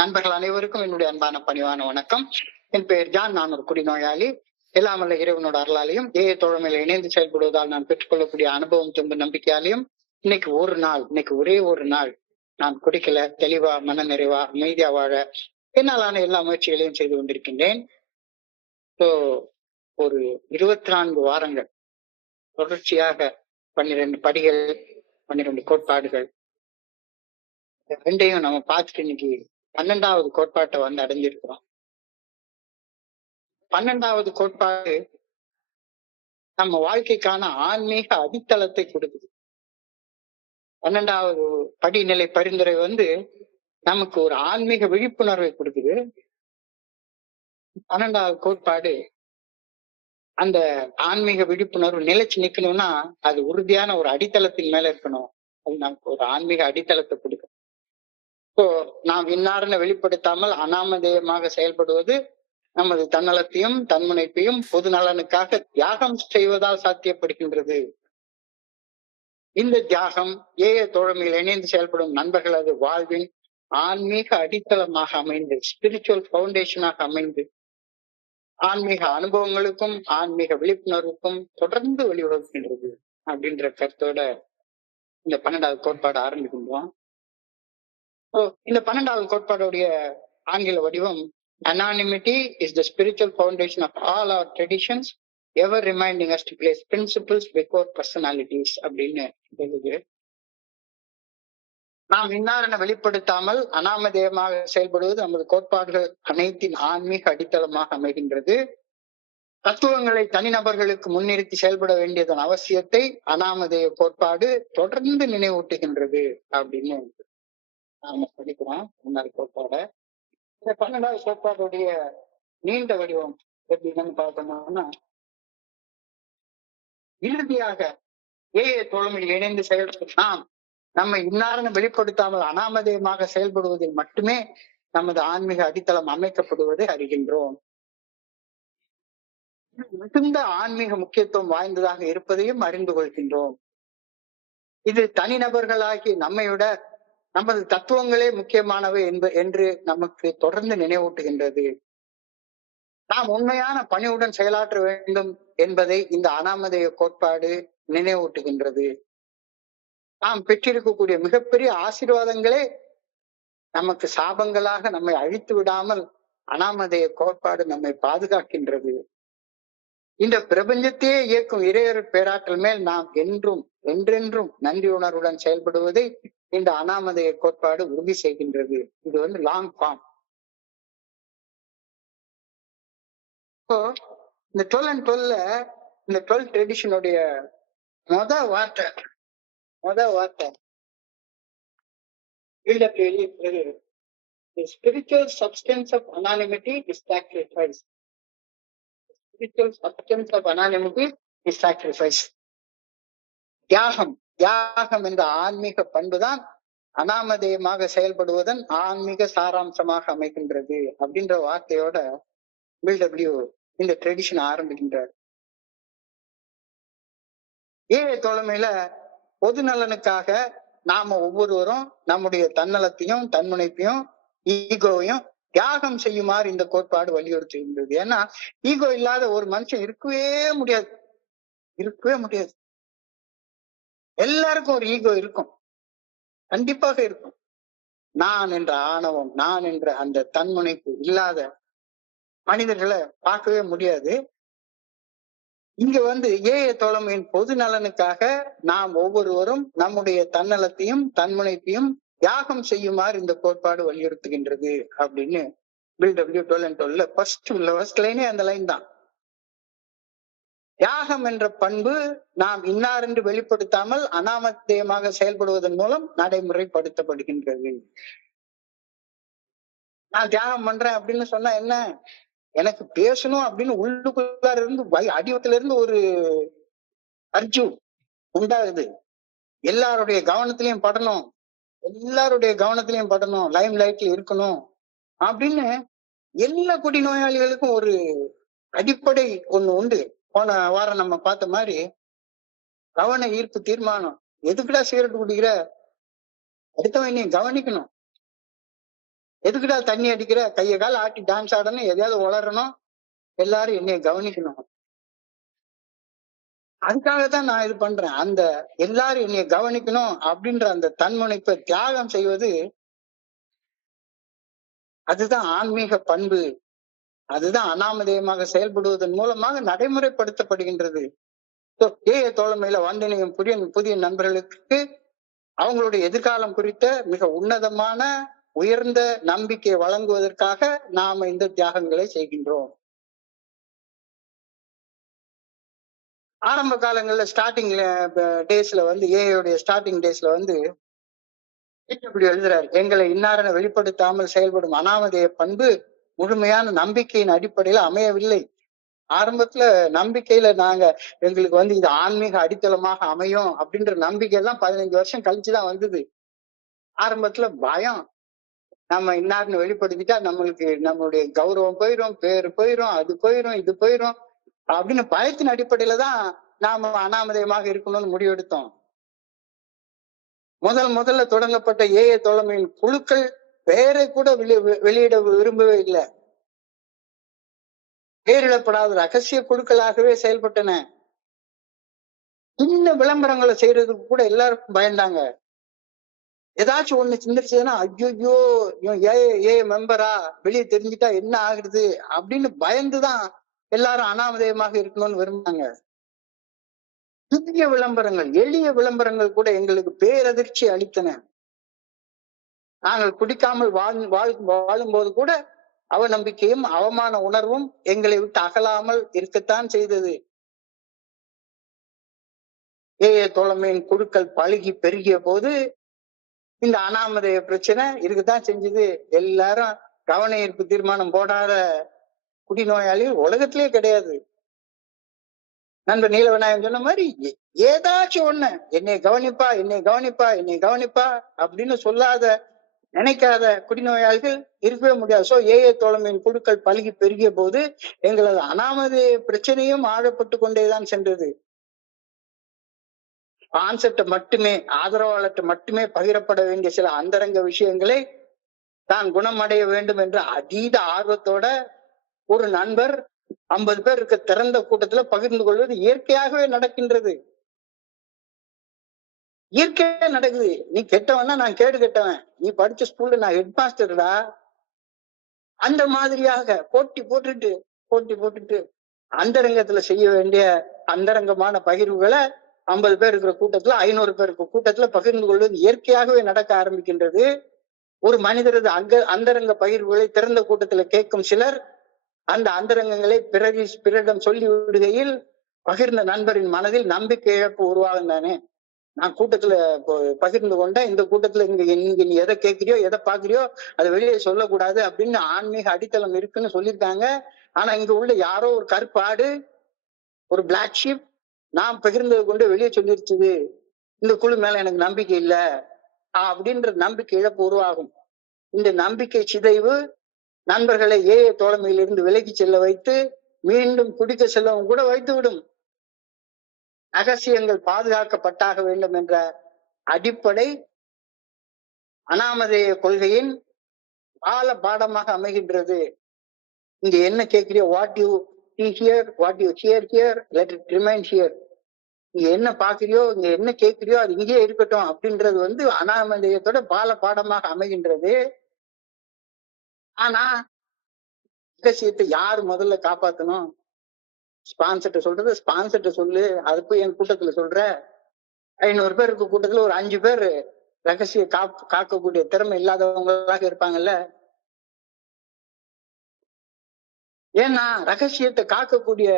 நண்பர்கள் அனைவருக்கும் என்னுடைய அன்பான பணிவான வணக்கம். என் பெயர் ஜான். நான் ஒரு குடிநோயாளி. எல்லாமல்ல இறைவனோட அருளாலையும் ஏய தோழமையில இணைந்து செயல்படுவதால் நான் பெற்றுக்கொள்ளக்கூடிய அனுபவம் துன்பு நம்பிக்கையாலையும் இன்னைக்கு ஒரே ஒரு நாள் நான் குடிக்கல, தெளிவா, மன நிறைவா, அமைதியா வாழ என்னாலான எல்லா முயற்சிகளையும் செய்து கொண்டிருக்கின்றேன். ஒரு 24 வாரங்கள் தொடர்ச்சியாக 12 படிகள், 12 கோட்பாடுகள் ரெண்டையும் நம்ம பார்த்துட்டு இன்னைக்கு 12வது கோட்பாட்டை வந்து அடைஞ்சிருக்கிறோம். 12வது கோட்பாடு நம்ம வாழ்க்கைக்கான ஆன்மீக அடித்தளத்தை கொடுக்குது. 12வது படிநிலை பரிந்துரை வந்து நமக்கு ஒரு ஆன்மீக விழிப்புணர்வை கொடுக்குது. 12வது கோட்பாடு அந்த ஆன்மீக விழிப்புணர்வு நிலைச்சு நிக்கணும்னா அது உறுதியான ஒரு அடித்தளத்தின் மேல இருக்கணும். அது நமக்கு ஒரு ஆன்மீக அடித்தளத்தை கொடுக்கும். இப்போ நாம் இன்னார்னு வெளிப்படுத்தாமல் அனாமதேயமாக செயல்படுவது நமது தன்னலத்தையும் தன்முனைப்பையும் பொது நலனுக்காக தியாகம் செய்வதால் சாத்தியப்படுகின்றது. இந்த தியாகம் ஏய தோழமையில் இணைந்து செயல்படும் நண்பர்களது வாழ்வின் ஆன்மீக அடித்தளமாக அமைந்து, ஸ்பிரிச்சுவல் பவுண்டேஷனாக அமைந்து, ஆன்மீக அனுபவங்களுக்கும் ஆன்மீக விழிப்புணர்வுக்கும் தொடர்ந்து வழிவகுக்கின்றது அப்படின்ற கருத்தோட இந்த 12வது கோட்பாடு ஆரம்பிக்கின்றோம். இந்த 12வது கோட்பாடுடைய ஆங்கில வடிவம் anonymity is the spiritual foundation of all our traditions, ever reminding us to place principles before personalities அப்படின்னு சொல்லுது. நாம் இன்னாரென வெளிப்படுத்தாமல் அனாமதேயமாக செயல்படுவது நமது கோட்பாடுகள் அனைத்தின் ஆன்மீக அடித்தளமாக அமைகின்றது. தத்துவங்களை தனிநபர்களுக்கு முன்னிறுத்தி செயல்பட வேண்டியதன் அவசியத்தை அனாமதேய கோட்பாடு தொடர்ந்து நினைவூட்டுகின்றது அப்படின்னு நாம படிக்கிறோம். 12வது கோட்பாட இந்த 12வது கோட்பாடுடைய நீண்ட வடிவம் எப்படின்னு பார்த்தோம்னா, இறுதியாக ஏய தோழமையில் இணைந்து செயல்படும் நாம் நம்மை இன்னாரென வெளிப்படுத்தாமல் அனாமதேயமாக செயல்படுவதில் மட்டுமே நமது ஆன்மீக அடித்தளம் அமைக்கப்படுவதை அறிகின்றோம். மிகுந்த ஆன்மீக முக்கியத்துவம் வாய்ந்ததாக இருப்பதையும் அறிந்து கொள்கின்றோம். இது தனிநபர்களாகி நம்மைவிட நமது தத்துவங்களே முக்கியமானவை என்று நமக்கு தொடர்ந்து நினைவூட்டுகின்றது. நாம் உண்மையான பணிவுடன் செயலாற்ற வேண்டும் என்பதை இந்த அனாமதேய கோட்பாடு நினைவூட்டுகின்றது. நாம் பெற்றிருக்கக்கூடிய மிகப்பெரிய ஆசீர்வாதங்களே நமக்கு சாபங்களாக நம்மை அழித்து விடாமல் அனாமதேய கோட்பாடு நம்மை பாதுகாக்கின்றது. இந்த பிரபஞ்சத்தையே இயக்கும் இறையருட் பேராற்றல் மேல் நாம் என்றென்றும் நன்றி உணர்வுடன் செயல்படுவதை இந்த அனாமதேய கோட்பாடு உறுதி செய்கின்றது. இது வந்து லாங் ஃபார்ம். இப்போ இந்த 12 and 12 இந்த 12 ட்ரெடிஷனுடைய மொத வார்த்தை The spiritual substance of anonymity is sacrifice. Spiritual substance of anonymity is sacrifice. தியாகம் என்ற ஆன்மீக பண்புதான் அனாமதேயமாக செயல்படுவதன் ஆன்மீக சாராம்சமாக அமைகின்றது அப்படின்ற வார்த்தையோட பில்டபிள்யூ இந்த ட்ரெடிஷன் ஆரம்பிக்கின்றார். ஏழை தோழமையில பொது நலனுக்காக நாம ஒவ்வொருவரும் நம்முடைய தன்னலத்தையும் தன்முனைப்பையும் ஈகோவையும் தியாகம் செய்யுமாறு இந்த கோட்பாடு வலியுறுத்துகின்றது. ஏன்னா ஈகோ இல்லாத ஒரு மனுஷன் இருக்கவே முடியாது. எல்லாருக்கும் ஒரு ஈகோ இருக்கும், கண்டிப்பாக இருக்கும். நான் என்ற ஆணவம், நான் என்ற அந்த தன்முனைப்பு இல்லாத மனிதர்களை பார்க்கவே முடியாது. இங்க வந்து ஏய தோழமையின் பொது நலனுக்காக நாம் ஒவ்வொருவரும் நம்முடைய தன்னலத்தையும் தன்முனைப்பையும் தியாகம் செய்யுமாறு இந்த கோட்பாடு வலியுறுத்துகின்றது அப்படின்னு பில்டபிள்யூ 12 and 12 ஃபர்ஸ்ட் லைனே அந்த லைன் தான். தியாகம் என்ற பண்பு நாம் இன்னார் என்று வெளிப்படுத்தாமல் அனாமதேயமாக செயல்படுவதன் மூலம் நடைமுறைப்படுத்தப்படுகின்றது. நான் தியாகம் பண்றேன் அப்படின்னு சொன்னா என்ன, எனக்கு பேசணும் அப்படின்னு உள்ளுக்குள்ளார இருந்து அடிவத்துல இருந்து ஒரு அர்ஜு உண்டாகுது. எல்லாருடைய கவனத்திலையும் படணும், லைம் லைட்ல இருக்கணும் அப்படின்னு எல்லா குடி நோயாளிகளுக்கும் ஒரு அடிப்படை ஒண்ணு உண்டு. போன வாரம் நம்ம பார்த்த மாதிரி கவன ஈர்ப்பு தீர்மானம். எதுக்குடா சிகரெட் குடிக்கிற, அடுத்தவன் நீ கவனிக்கணும். எதுக்குடா தண்ணி அடிக்கிற, கைய கால ஆட்டி டான்ஸ் ஆடணும், எதையாவது வளரணும், எல்லாரும் என்னைய கவனிக்கணும். அதுக்காகத்தான் நான் இது பண்றேன். அந்த எல்லாரும் என்னைய கவனிக்கணும் அப்படின்ற அந்த தன்முனைப்பை தியாகம் செய்வது, அதுதான் ஆன்மீக பண்பு. அதுதான் அனாமதேயமாக செயல்படுவதன் மூலமாக நடைமுறைப்படுத்தப்படுகின்றது. ஏய தோழமையில வந்தினையும் புதிய புதிய நண்பர்களுக்கு அவங்களுடைய எதிர்காலம் குறித்த மிக உன்னதமான உயர்ந்த நம்பிக்கை வழங்குவதற்காக நாம இந்த தியாகங்களை செய்கின்றோம். ஆரம்ப காலங்கள்ல ஸ்டார்டிங் டேஸ்ல வந்து ஏஐயோடைய ஸ்டார்டிங் டேஸ்ல வந்து இப்படி எழுதுறாரு, எங்களை இன்னாரென வெளிப்படுத்தாமல் செயல்படும் அனாமதேய பண்பு முழுமையான நம்பிக்கையின் அடிப்படையில அமையவில்லை. ஆரம்பத்துல நம்பிக்கையில நாங்க எங்களுக்கு வந்து இது ஆன்மீக அடித்தளமாக அமையும் அப்படின்ற நம்பிக்கை எல்லாம் 15 வருஷம் கழிச்சுதான் வந்தது. ஆரம்பத்துல பயம், நம்ம இன்னார்னு வெளிப்படுத்திட்டா நம்மளுக்கு நம்மளுடைய கௌரவம் போயிரும், பேரு போயிரும், அது போயிரும், இது போயிரும் அப்படின்னு பயத்தின் அடிப்படையில தான் நாம அனாமதயமாக இருக்கணும்னு முடிவெடுத்தோம். முதல்ல தொடங்கப்பட்ட ஏஐ தோழமையின் குழுக்கள் பெயரை கூட வெளியிட விரும்பவே இல்லை. பேரிடப்படாத ரகசிய குழுக்களாகவே செயல்பட்டன. சின்ன விளம்பரங்களை செய்யறதுக்கு கூட எல்லாருக்கும் பயந்தாங்க. ஏதாச்சும் ஒண்ணு சிந்திரிச்சதுன்னா ஐயோ ஏ மெம்பரா வெளியே தெரிஞ்சுட்டா என்ன ஆகுறது அப்படின்னு பயந்துதான் எல்லாரும் அனாமதயமாக இருக்கணும்னு விரும்பினாங்க. சிறிய விளம்பரங்கள், எளிய விளம்பரங்கள் கூட எங்களுக்கு பேரதிர்ச்சி அளித்தன. நாங்கள் குடிக்காமல் வாழும்போது கூட அவநம்பிக்கையும் அவமான உணர்வும் எங்களை விட்டு அகலாமல் இருக்கத்தான் செய்தது. ஏஐ தோழமையின் குழுக்கள் பழுகி பெருகிய போது இந்த அனாமதேய பிரச்சனை இருக்குதான் செஞ்சது. எல்லாரும் கவன ஈர்ப்பு தீர்மானம் போடாத குடிநோயாளிகள் உலகத்திலே கிடையாது. நண்பர் நீலவிநாயகம் சொன்ன மாதிரி ஏதாச்சும் ஒண்ணு என்னை கவனிப்பா, என்னை கவனிப்பா, என்னை கவனிப்பா அப்படின்னு சொல்லாத நினைக்காத குடிநோயாளிகள் இருக்கவே முடியாது. சோ ஏஐ தோழமையின் குழுக்கள் பழுகி பெருகிய போது எங்களது அனாமதேய பிரச்சனையும் ஆழப்பட்டு கொண்டேதான் சென்றது. கான்செப்ட் மட்டுமே, ஆதரவாளர்கிட்ட மட்டுமே பகிரப்பட வேண்டிய சில அந்தரங்க விஷயங்களை தான் குணமடைய வேண்டும் என்ற அதீத ஆர்வத்தோட ஒரு நண்பர் 50 பேர் இருக்க திறந்த கூட்டத்துல பகிர்ந்து கொள்வது இயற்கையாகவே நடக்கின்றது. இயற்கையா நடக்குது. நீ கெட்டவன்னா நான் கேடு கெட்டவன், நீ படிச்ச ஸ்கூல்ல நான் ஹெட் மாஸ்டர்டா, அந்த மாதிரியாக போட்டி போட்டுட்டு அந்தரங்கத்துல செய்ய வேண்டிய அந்தரங்கமான பகிர்வுகளை 50 பேர் இருக்கிற கூட்டத்துல 500 பேர் இருக்கிற கூட்டத்துல பகிர்ந்து கொள்வது இயற்கையாகவே நடக்க ஆரம்பிக்கின்றது. ஒரு மனிதரது அந்தரங்க பகிர்வுகளை திறந்த கூட்டத்துல கேட்கும் சிலர் அந்த அந்தரங்கங்களை பிறரிடம் சொல்லி விடுகையில் பகிர்ந்த நண்பரின் மனதில் நம்பிக்கை இழப்பு உருவாகும் தானே. நான் கூட்டத்துல பகிர்ந்து கொண்ட இந்த கூட்டத்துல இங்க நீ எதை கேட்கிறியோ எதை பாக்குறியோ அதை வெளியே சொல்லக்கூடாது அப்படின்னு ஆன்மீக அடித்தளம் இருக்குன்னு சொல்லியிருக்காங்க. ஆனா இங்க உள்ள யாரோ ஒரு கருப்பாடு, ஒரு பிளாக் ஷீப் நான் பகிர்ந்தது கொண்டு வெளியே சொல்லிருச்சுது, இந்த குழு மேல எனக்கு நம்பிக்கை இல்ல அப்படின்ற நம்பிக்கை இழப்பு உருவாகும். இந்த நம்பிக்கை சிதைவு நண்பர்களை ஏஐ தோழமையிலிருந்து விலகி செல்ல வைத்து மீண்டும் குடிக்க செல்லவும் கூட வைத்து விடும். ரகசியங்கள் பாதுகாக்கப்பட்டாக வேண்டும் என்ற அடிப்படை அனாமதேய கொள்கையின் ஆழ பாடமாக அமைகின்றது. இங்க என்ன கேட்கிறியோ, what you see here, what you hear here, let it remain here. நீ என்ன பாக்குறியோ, இங்க என்ன கேட்கிறியோ அது இங்கேயே இருக்கட்டும் அப்படின்றது வந்து அனாமதேயத்தோட பாடமாக அமைகின்றது. ஆனா ரகசியத்தை யாரு முதல்ல காப்பாத்தணும்? ஸ்பான்சர்ட்ட சொல்றது, ஸ்பான்சர்ட்ட சொல்லு, அது போய் என் கூட்டத்துல சொல்ற. 500 பேர் இருக்க கூட்டத்துல ஒரு 5 பேர் ரகசிய காக்கக்கூடிய திறமை இல்லாதவங்களாக இருப்பாங்கல்ல. ஏன்னா ரகசியத்தை காக்கக்கூடிய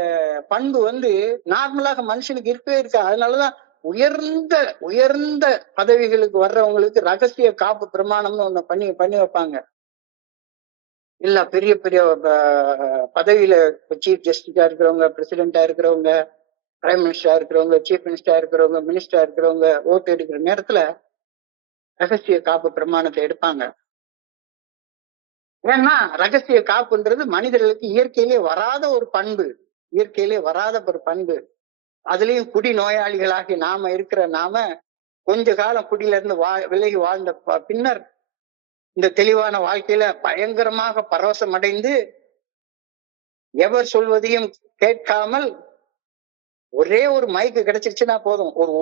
பண்பு வந்து நார்மலாக மனுஷனுக்கு இருக்கவே இருக்கா. அதனாலதான் உயர்ந்த பதவிகளுக்கு வர்றவங்களுக்கு ரகசிய காப்பு பிரமாணம்னு ஒண்ணு பண்ணி வைப்பாங்க. இல்ல பெரிய பதவியில சீஃப் ஜஸ்டிஸா இருக்கிறவங்க, பிரசிடென்டா இருக்கிறவங்க, பிரைம் மினிஸ்டரா இருக்கிறவங்க, சீஃப் மினிஸ்டரா இருக்கிறவங்க, மினிஸ்டரா இருக்கிறவங்க ஓட்டு எடுக்கிற நேரத்துல ரகசிய காப்பு பிரமாணத்தை எடுப்பாங்க. ஏன்னா ரகசிய காப்புன்றது மனிதர்களுக்கு இயற்கையிலே வராத ஒரு பண்பு. அதுலயும் குடி நோயாளிகளாகி நாம இருக்கிற நாம கொஞ்ச காலம் குடியில இருந்து விலகி வாழ்ந்த பின்னர் இந்த தெளிவான வாழ்க்கையில பயங்கரமாக பரவசம் அடைந்து எவர் சொல்வதையும் கேட்காமல் ஒரே ஒரு மைக்கு கிடைச்சிருச்சுன்னா போதும், ஒரு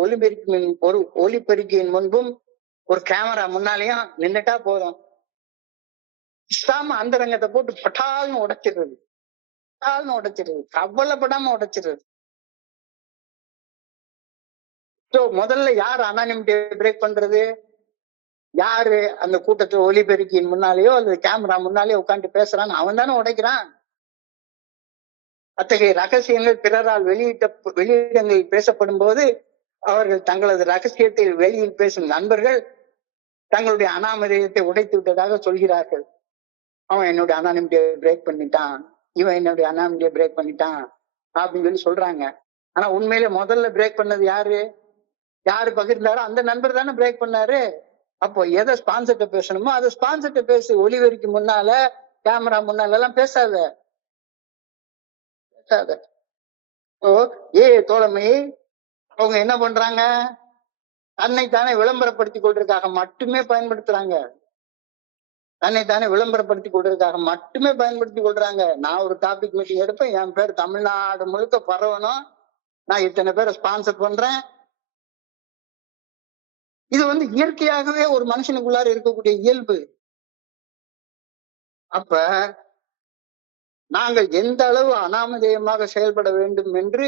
ஒலிபெருக்கியின் முன்பும் ஒரு கேமரா முன்னாலேயும் நின்னுட்டா போதும், இஸ்லாம அந்த ரங்கத்தை போட்டு பட்டால்னு உடைச்சிடுறது, கவலைப்படாம உடைச்சிடுறது. சோ முதல்ல யார் அனானிமிட்டியை பிரேக் பண்றது? யாரு அந்த கூட்டத்துல ஒலிபெருக்கியின் முன்னாலேயோ அல்லது கேமரா முன்னாலேயோ உட்காந்து பேசுறான்னு அவன் தானே உடைக்கிறான். அத்தகைய ரகசியங்கள் பிறரால் வெளியிடங்களில் பேசப்படும் போது அவர்கள் தங்களது ரகசியத்தை வெளியில் பேசும் நண்பர்கள் தங்களுடைய அனாமதேயத்தை உடைத்து விட்டதாக சொல்கிறார்கள். அவன் என்னுடைய அனானிமிட்டியை பிரேக் பண்ணிட்டான், இவன் என்னுடைய அனானிமிட்டியை பிரேக் பண்ணிட்டான் அப்படின்னு சொல்லி சொல்றாங்க. ஆனா உண்மையில முதல்ல பிரேக் பண்ணது யாரு பகிர்ந்தாரோ அந்த நண்பர் தானே பிரேக் பண்ணாரு. அப்போ எதை ஸ்பான்சர்ட்ட பேசணுமோ அதை ஸ்பான்சர்ட்ட பேசு. ஒலிவெறிக்கு முன்னால கேமரா முன்னால எல்லாம் பேசாத. தோழமை அவங்க என்ன பண்றாங்க? தன்னைத்தானே விளம்பரப்படுத்திக் கொள்றதுக்காக மட்டுமே பயன்படுத்துறாங்க. நான் ஒரு டாபிக் மீட்டிங் எடுப்பேன், என் பேர் தமிழ்நாடு முழுக்க பரவணும், நான் இத்தனை பேரை ஸ்பான்சர் பண்றேன். இது இயற்கையாகவே ஒரு மனுஷனுக்குள்ளார இருக்கக்கூடிய இயல்பு. அப்ப நாங்கள் எந்த அளவு அனாமதேயமாக செயல்பட வேண்டும் என்று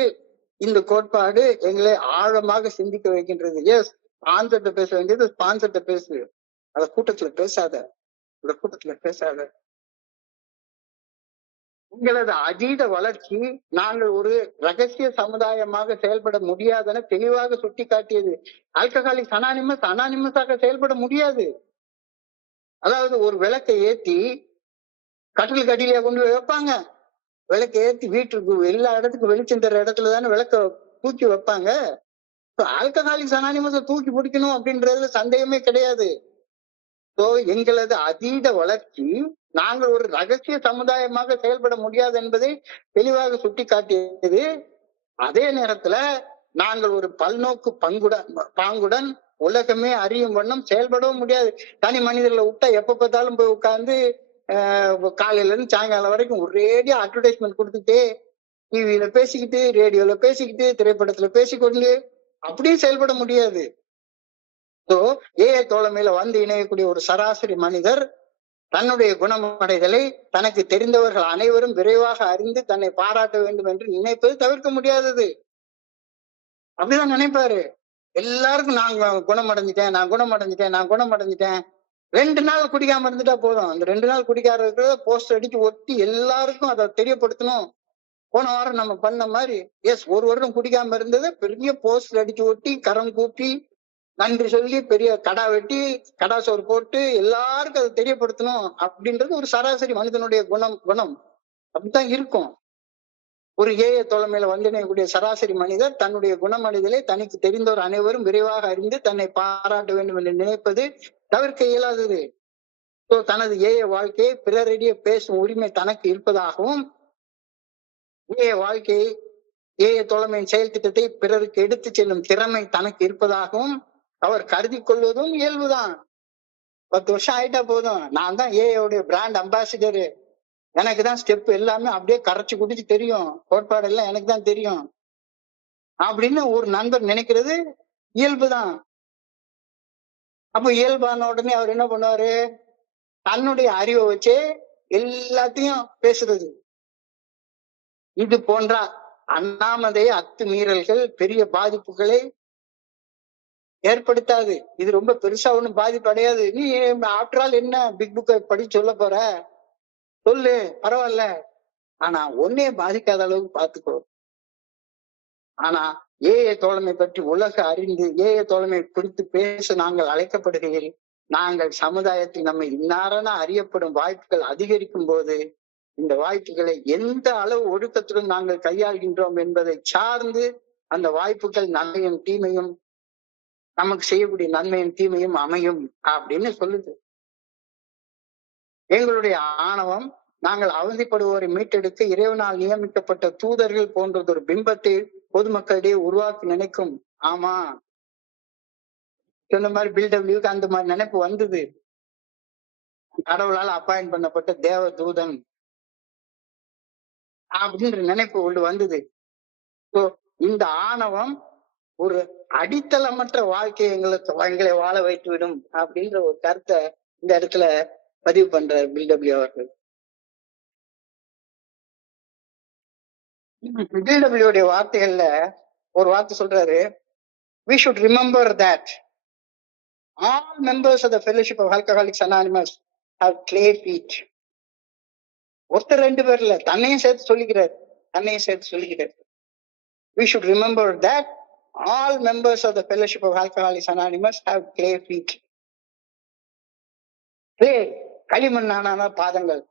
இந்த கோட்பாடு எங்களை ஆழமாக சிந்திக்க வைக்கின்றது. எஸ், ஸ்பான்சர்ட்ட பேச வேண்டியது ஸ்பான்சர்ட்ட பேசு, அத கூட்டத்துல பேசாத. உங்களது அதீத வளர்ச்சி நாங்கள் ஒரு ரகசிய சமுதாயமாக செயல்பட முடியாதென தெளிவாக சுட்டி காட்டியது. ஆல்கஹாலிக்ஸ் அனானிமஸாக செயல்பட முடியாது. அதாவது ஒரு விளக்கை ஏத்தி கட்டிலுக்கு அடியிலேயே கொண்டு போய் வைப்பாங்க. விளக்கை ஏத்தி வீட்டுக்கு எல்லா இடத்துக்கும் வெளிச்சம் தர இடத்துல தானே விளக்க தூக்கி வைப்பாங்க. ஆல்கஹாலிக்ஸ் அனானிமஸை தூக்கி பிடிக்கணும் அப்படின்றதுல சந்தேகமே கிடையாது. எங்களது அதீத வளர்ச்சி நாங்கள் ஒரு ரகசிய சமுதாயமாக செயல்பட முடியாது என்பதை தெளிவாக சுட்டி காட்டியது. அதே நேரத்துல நாங்கள் ஒரு பல்நோக்கு பாங்குடன் உலகமே அறியும் வண்ணம் செயல்படவும் முடியாது. தனி மனிதர்களை விட்டா எப்ப பார்த்தாலும் போய் உட்கார்ந்து காலையில இருந்து சாயங்காலம் வரைக்கும் ஒரேடியா அட்வர்டைஸ்மெண்ட் கொடுத்துட்டு டிவியில பேசிக்கிட்டு, ரேடியோல பேசிக்கிட்டு, திரைப்படத்துல பேசிக்கொண்டு அப்படியே செயல்பட முடியாது. தோழமையில இணையக்கூடிய ஒரு சராசரி மனிதர் தன்னுடைய குணமடைதலை தனக்கு தெரிந்தவர்கள் அனைவரும் விரைவாக அறிந்து தன்னை பாராட்ட வேண்டும் என்று நினைப்பது தவிர்க்க முடியாதது. அப்படிதான் நினைப்பாரு. எல்லாருக்கும் நான் குணமடைஞ்சிட்டேன் 2 நாள் குடிக்காம இருந்துட்டா போதும். அந்த 2 நாள் குடிக்காத போஸ்டர் அடிச்சு ஒட்டி எல்லாருக்கும் அதை தெரியப்படுத்தணும். போன வாரம் நம்ம பண்ண மாதிரி ஒரு வருடம் குடிக்காம இருந்தது பெரிய போஸ்டர் அடிச்சு ஒட்டி கரம் கூப்பி நன்றி சொல்லி பெரிய கடா வெட்டி கடா சோறு போட்டு எல்லாருக்கும் அதை தெரியப்படுத்தணும் அப்படின்றது ஒரு சராசரி மனிதனுடைய குணம் அப்படித்தான் இருக்கும். ஒரு தோழமையில இணையக்கூடிய சராசரி மனிதர் தன்னுடைய குணமடைதலை தனக்கு தெரிந்தவர் அனைவரும் விரைவாக அறிந்து தன்னை பாராட்ட வேண்டும் என்று நினைப்பது தவிர்க்க இயலாதது. தனது வாழ்க்கையை பிறரிடையே பேசும் உரிமை தனக்கு இருப்பதாகவும் வாழ்க்கையை தோழமையின் செயல் திட்டத்தை பிறருக்கு எடுத்து செல்லும் திறமை தனக்கு இருப்பதாகவும் அவர் கருதி கொள்வதும் இயல்புதான். 10 வருஷம் ஆயிட்டா போதும், நான் தான் ஏஐயோடைய பிராண்ட் அம்பாசிடரு, எனக்கு தான் ஸ்டெப் எல்லாமே அப்படியே கரைச்சு குடிச்சு தெரியும், கோட்பாடு எல்லாம் எனக்கு தான் தெரியும் அப்படின்னு ஒரு நண்பர் நினைக்கிறது இயல்புதான். அப்ப இயல்பான உடனே அவர் என்ன பண்ணுவாரு? தன்னுடைய அறிவை வச்சே எல்லாத்தையும் பேசுறது. இது போன்ற அண்ணாமதை அத்துமீறல்கள் பெரிய பாதிப்புகளை ஏற்படுத்தாது. இது ரொம்ப பெருசா ஒண்ணும் பாதிப்பு அடையாது. நீ ஆஃப்டர் ஆல் என்ன பிக் புக்கை படிச்சு சொல்ல போற, சொல்லு, பரவாயில்ல, ஆனா ஒன்னே பாதிக்காத அளவுக்கு பாத்துக்கோ. ஆனா தோழமை பற்றி உலக அறிந்து தோழமை குறித்து பேச நாங்கள் அழைக்கப்படுகையில் நாங்கள் சமுதாயத்தில் நம்ம இன்னாரென அறியப்படும் வாய்ப்புகள் அதிகரிக்கும் போது இந்த வாய்ப்புகளை எந்த அளவு ஒடுக்கத்துடன் நாங்கள் கையாள்கின்றோம் என்பதை சார்ந்து அந்த வாய்ப்புகள் நன்மையும் தீமையும் நமக்கு செய்யக்கூடிய நன்மையும் தீமையும் அமையும் அப்படின்னு சொல்லுது. எங்களுடைய ஆணவம் நாங்கள் அவதிப்படுவோரை மீட்டெடுக்க இறைவனால் நியமிக்கப்பட்ட தூதர்கள் போன்றது ஒரு பிம்பத்தை பொதுமக்களிடையே உருவாக்கி நினைக்கும். ஆமா, சொன்ன மாதிரி பில்டபிள்யூக்கு அந்த மாதிரி நினைப்பு வந்தது. கடவுளால அப்பாயிண்ட் பண்ணப்பட்ட தேவ தூதன் அப்படின்ற நினைப்பு ஒன்று வந்தது. இந்த ஆணவம் ஒரு அடித்தளமற்ற வாழ்க்கையை எங்களை வாழ வைத்து விடும் அப்படின்ற ஒரு கருத்தை இந்த இடத்துல பதிவு பண்றார் பில்டபிள்யூ அவர்கள். பில்டபிள்யூடைய வார்த்தைகள்ல ஒரு வார்த்தை சொல்றாரு, we should remember that all members of the Fellowship of Alcoholics Anonymous have clay feet. ஒருத்தர் ரெண்டு பேர் இல்ல, தன்னையும் சேர்த்து சொல்லிக்கிறார். We should remember that all members of the Fellowship of Alcoholics Anonymous have clay feet. clay களிமண்ணான பாதங்கள்.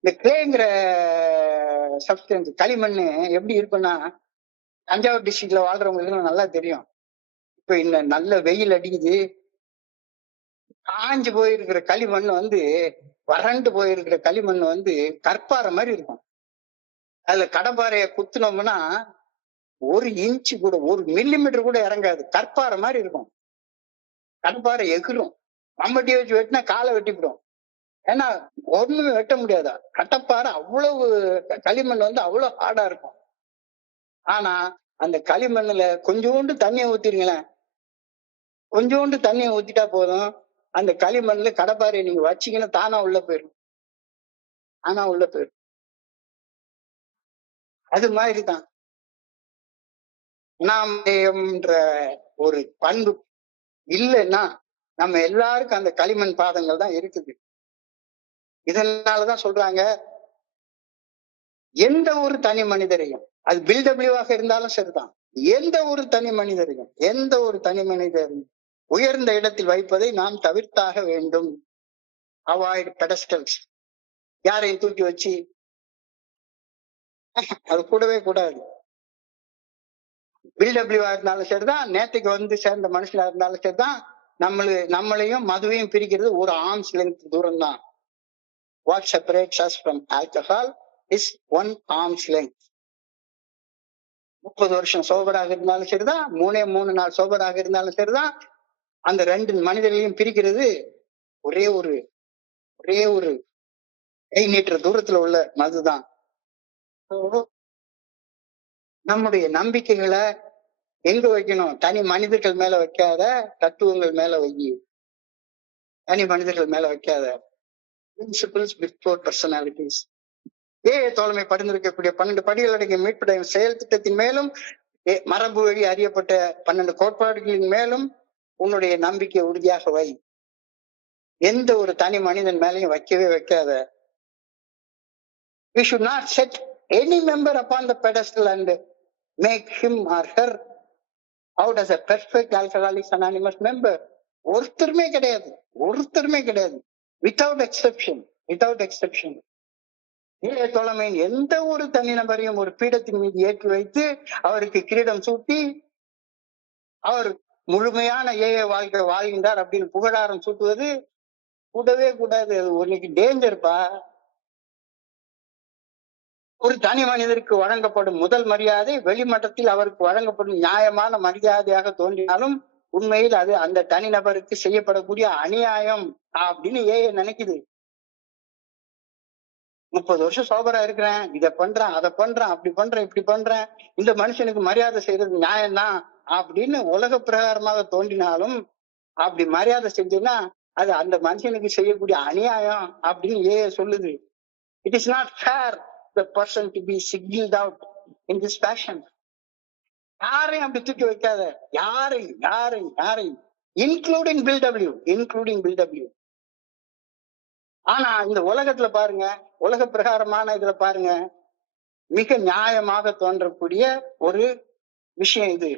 இந்த கிளேங்கிற substance களிமண் எப்படி இருக்குன்னா, தஞ்சாவூர் டிஸ்ட்ரிக்ட்ல வாழ்றவங்களுக்கு நல்லா தெரியும். இப்ப இந்த நல்ல வெயில் அடிக்குது, காஞ்சு போயிருக்கிற களிமண் வறண்டு போயிருக்கிற களிமண் கற்பாறை மாதிரி இருக்கும். அதுல கடப்பாறைய குத்துனோம்னா 1 இன்ச்சு கூட 1 மில்லிமீட்டர் கூட இறங்காது, கற்பாறை மாதிரி இருக்கும். கடப்பாறை எகிரும், மம்பட்டியை வச்சு வெட்டினா காலை வெட்டிவிடும். ஏன்னா ஒண்ணுமே வெட்ட முடியாதா, கட்டப்பாறை அவ்வளவு களிமண் அவ்வளவு ஹார்டா இருக்கும். ஆனா அந்த களிமண்ணுல கொஞ்சோண்டு தண்ணியை ஊத்திருங்களேன், கொஞ்சோண்டு தண்ணியை ஊத்திட்டா போதும், அந்த களிமண்ணுல கடப்பாறையை நீங்க வச்சீங்கன்னா தானா உள்ள போயிடும். அது மாதிரிதான் நாமன்ற ஒரு பண்பு இல்லைன்னா நம்ம எல்லாருக்கும் அந்த களிமண் பாதங்கள் தான் இருக்குது. இதனாலதான் சொல்றாங்க, எந்த ஒரு தனி மனிதரையும், அது பில்டபிள்யூவாக இருந்தாலும் சரிதான், எந்த ஒரு தனி மனிதரையும் உயர்ந்த இடத்தில் வைப்பதை நாம் தவிர்த்தாக வேண்டும். அவாய்ட் பெடஸ்டல்ஸ். யாரையும் தூக்கி வச்சு அது கூடவே கூடாது. பில்டபிள்யூவா இருந்தாலும் சரிதான், நேற்றுக்கு சேர்ந்த மனுஷனா இருந்தாலும் சரிதான், நம்மளையும் மதுவையும் பிரிக்கிறது ஒரு ஆர்ம்ஸ் லென்த் தூரம் தான். What separates us from alcohol is 1 arm's length. 30 வருஷம் சோபராக இருந்தாலும் சரிதான், 3 நாள் சோபராக இருந்தாலும் சரிதான், அந்த 2 மனிதர்களையும் பிரிக்கிறது ஒரே ஒரு கை நீட்டுற தூரத்துல உள்ள மதுதான். நம்முடைய நம்பிக்கைகளை எங்க வைக்கணும்? தனி மனிதர்கள் மேல வைக்காத, தத்துவங்கள் மேல வை. தனி மனிதர்கள் மேல வைக்காத. Principles before personalities. தோழமை பரிந்துரைக்கக்கூடிய 12 படிகள் அடங்கிய மீட்புடைய செயல் திட்டத்தின் மேலும், மரபு வழி அறியப்பட்ட 12 கோட்பாடுகளின் மேலும் உன்னுடைய நம்பிக்கை உறுதியாக வை. எந்த ஒரு தனி மனிதன் மேலையும் வைக்கவே வைக்காத. We should not set any member upon the pedestal and make him or her out as a perfect Alcoholics Anonymous member. ஒருத்தருமே கிடையாது. Without exception. தோழமையின் எந்த ஒரு தனிநபரையும் ஒரு பீடத்தின் மீது ஏற்றி வைத்து அவருக்கு கிரீடம் சூட்டி அவர் முழுமையான வாழ்க்கை வாழ்கின்றார் அப்படின்னு புகழாரம் சூட்டுவது கூடவே கூடாது. அது இன்னைக்கு டேஞ்சர்ப்பா. ஒரு தனி மனிதருக்கு வழங்கப்படும் முதல் மரியாதை வெளிமட்டத்தில் அவருக்கு வழங்கப்படும் நியாயமான மரியாதையாக தோன்றினாலும் உண்மையில் அது அந்த தனிநபருக்கு செய்யப்படக்கூடிய அநியாயம் அப்படின்னு நினைக்குது. 30 வருஷம் சோபரா இருக்கிறேன், இதை பண்றேன், அதை பண்றேன், அப்படி பண்றேன், இப்படி பண்றேன், இந்த மனுஷனுக்கு மரியாதை செய்யறது நியாயம்தான் அப்படின்னு உலக பிரகாரமாக தோன்றினாலும் அப்படி மரியாதை செஞ்சோம்னா அது அந்த மனுஷனுக்கு செய்யக்கூடிய அநியாயம் அப்படின்னு சொல்லுது. It is not fair the person to be singled out in this fashion. யாரையும் அப்படி தூக்கி வைக்காத, யாரையும் இன்க்ளூடிங் பில்டபிள்யூ. ஆனா இந்த உலகத்துல பாருங்க, உலக பிரகாரமான இதுல பாருங்க, மிக நியாயமாக தோன்றக்கூடிய ஒரு விஷயம் இது.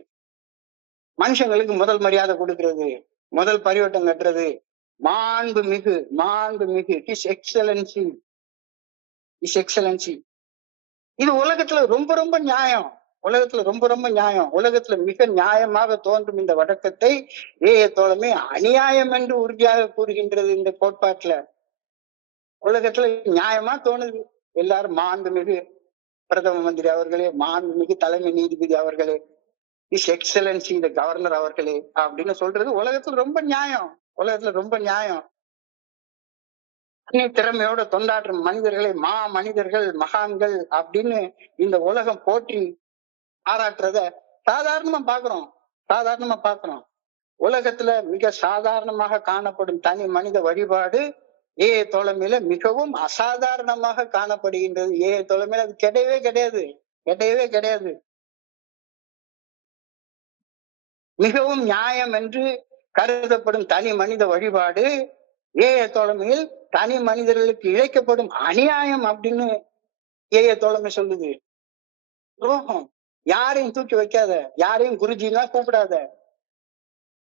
மனுஷங்களுக்கு முதல் மரியாதை கொடுக்கிறது, முதல் பரிவட்டம் கட்டுறது, மாண்புமிகு இஸ் எக்ஸலன்சி. இது உலகத்துல ரொம்ப நியாயம். உலகத்துல மிக நியாயமாக தோன்றும் இந்த வழக்கத்தை தோழமை அநியாயம் என்று உறுதியாக கூறுகின்றது. இந்த கோட்பாட்டுல உலகத்துல நியாயமா தோணுது. எல்லாரும் மாண்புமிகு பிரதம மந்திரி அவர்களே, மாண்புமிகு தலைமை நீதிபதி அவர்களே, இஸ் எக்ஸலன்சி இந்த கவர்னர் அவர்களே அப்படின்னு சொல்றது உலகத்துல ரொம்ப நியாயம். திறமையோட தொண்டாற்றும் மனிதர்களை மனிதர்கள், மகான்கள் அப்படின்னு இந்த உலகம் போற்றி பாராட்டுறத சாதாரணமா பாக்குறோம். சாதாரணமா பாக்குறோம். உலகத்துல மிக சாதாரணமாக காணப்படும் தனி மனித வழிபாடு ஏஐ தோழமையில மிகவும் அசாதாரணமாக காணப்படுகின்றது. ஏஐ தோழமையில அது கிடையவே கிடையாது. கிடையவே கிடையாது. மிகவும் நியாயம் என்று கருதப்படும் தனி மனித வழிபாடு ஏஐ தோழமையில் தனி மனிதர்களுக்கு இழைக்கப்படும் அநியாயம் அப்படின்னு ஏஐ தோழமை சொல்லுது. துரோகம். யாரையும் தூக்கி வைக்காத, யாரையும் குருஜிலாம் கூப்பிடாத,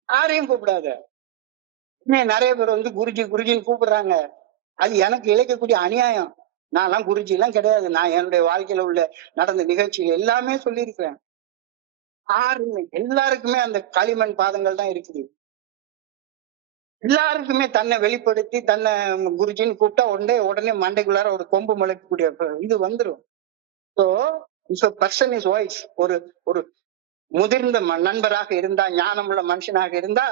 யாரையும் கூப்பிடாத. நிறைய பேர் வந்து குருஜி குருஜின்னு கூப்பிடுறாங்க. அது எனக்கு இழைக்கக்கூடிய அநியாயம். நான் எல்லாம் குருஜி எல்லாம் கிடையாது. நான் என்னுடைய வாழ்க்கையில உள்ள நடந்த நிகழ்ச்சிகள் எல்லாமே சொல்லியிருக்கிறேன். எல்லாருக்குமே அந்த களிமண் பாதங்கள் தான் இருக்குது. எல்லாருக்குமே தன்னை வெளிப்படுத்தி தன்னை குருஜின்னு கூப்பிட்டா உடனே மண்டைக்குள்ளார ஒரு கொம்பு முளைக்கக்கூடிய இது வந்துடும். So person is voice. ஒரு ஒரு முதிர்ந்த நண்பராக இருந்தா, ஞானமுள்ள மனுஷனாக இருந்தா,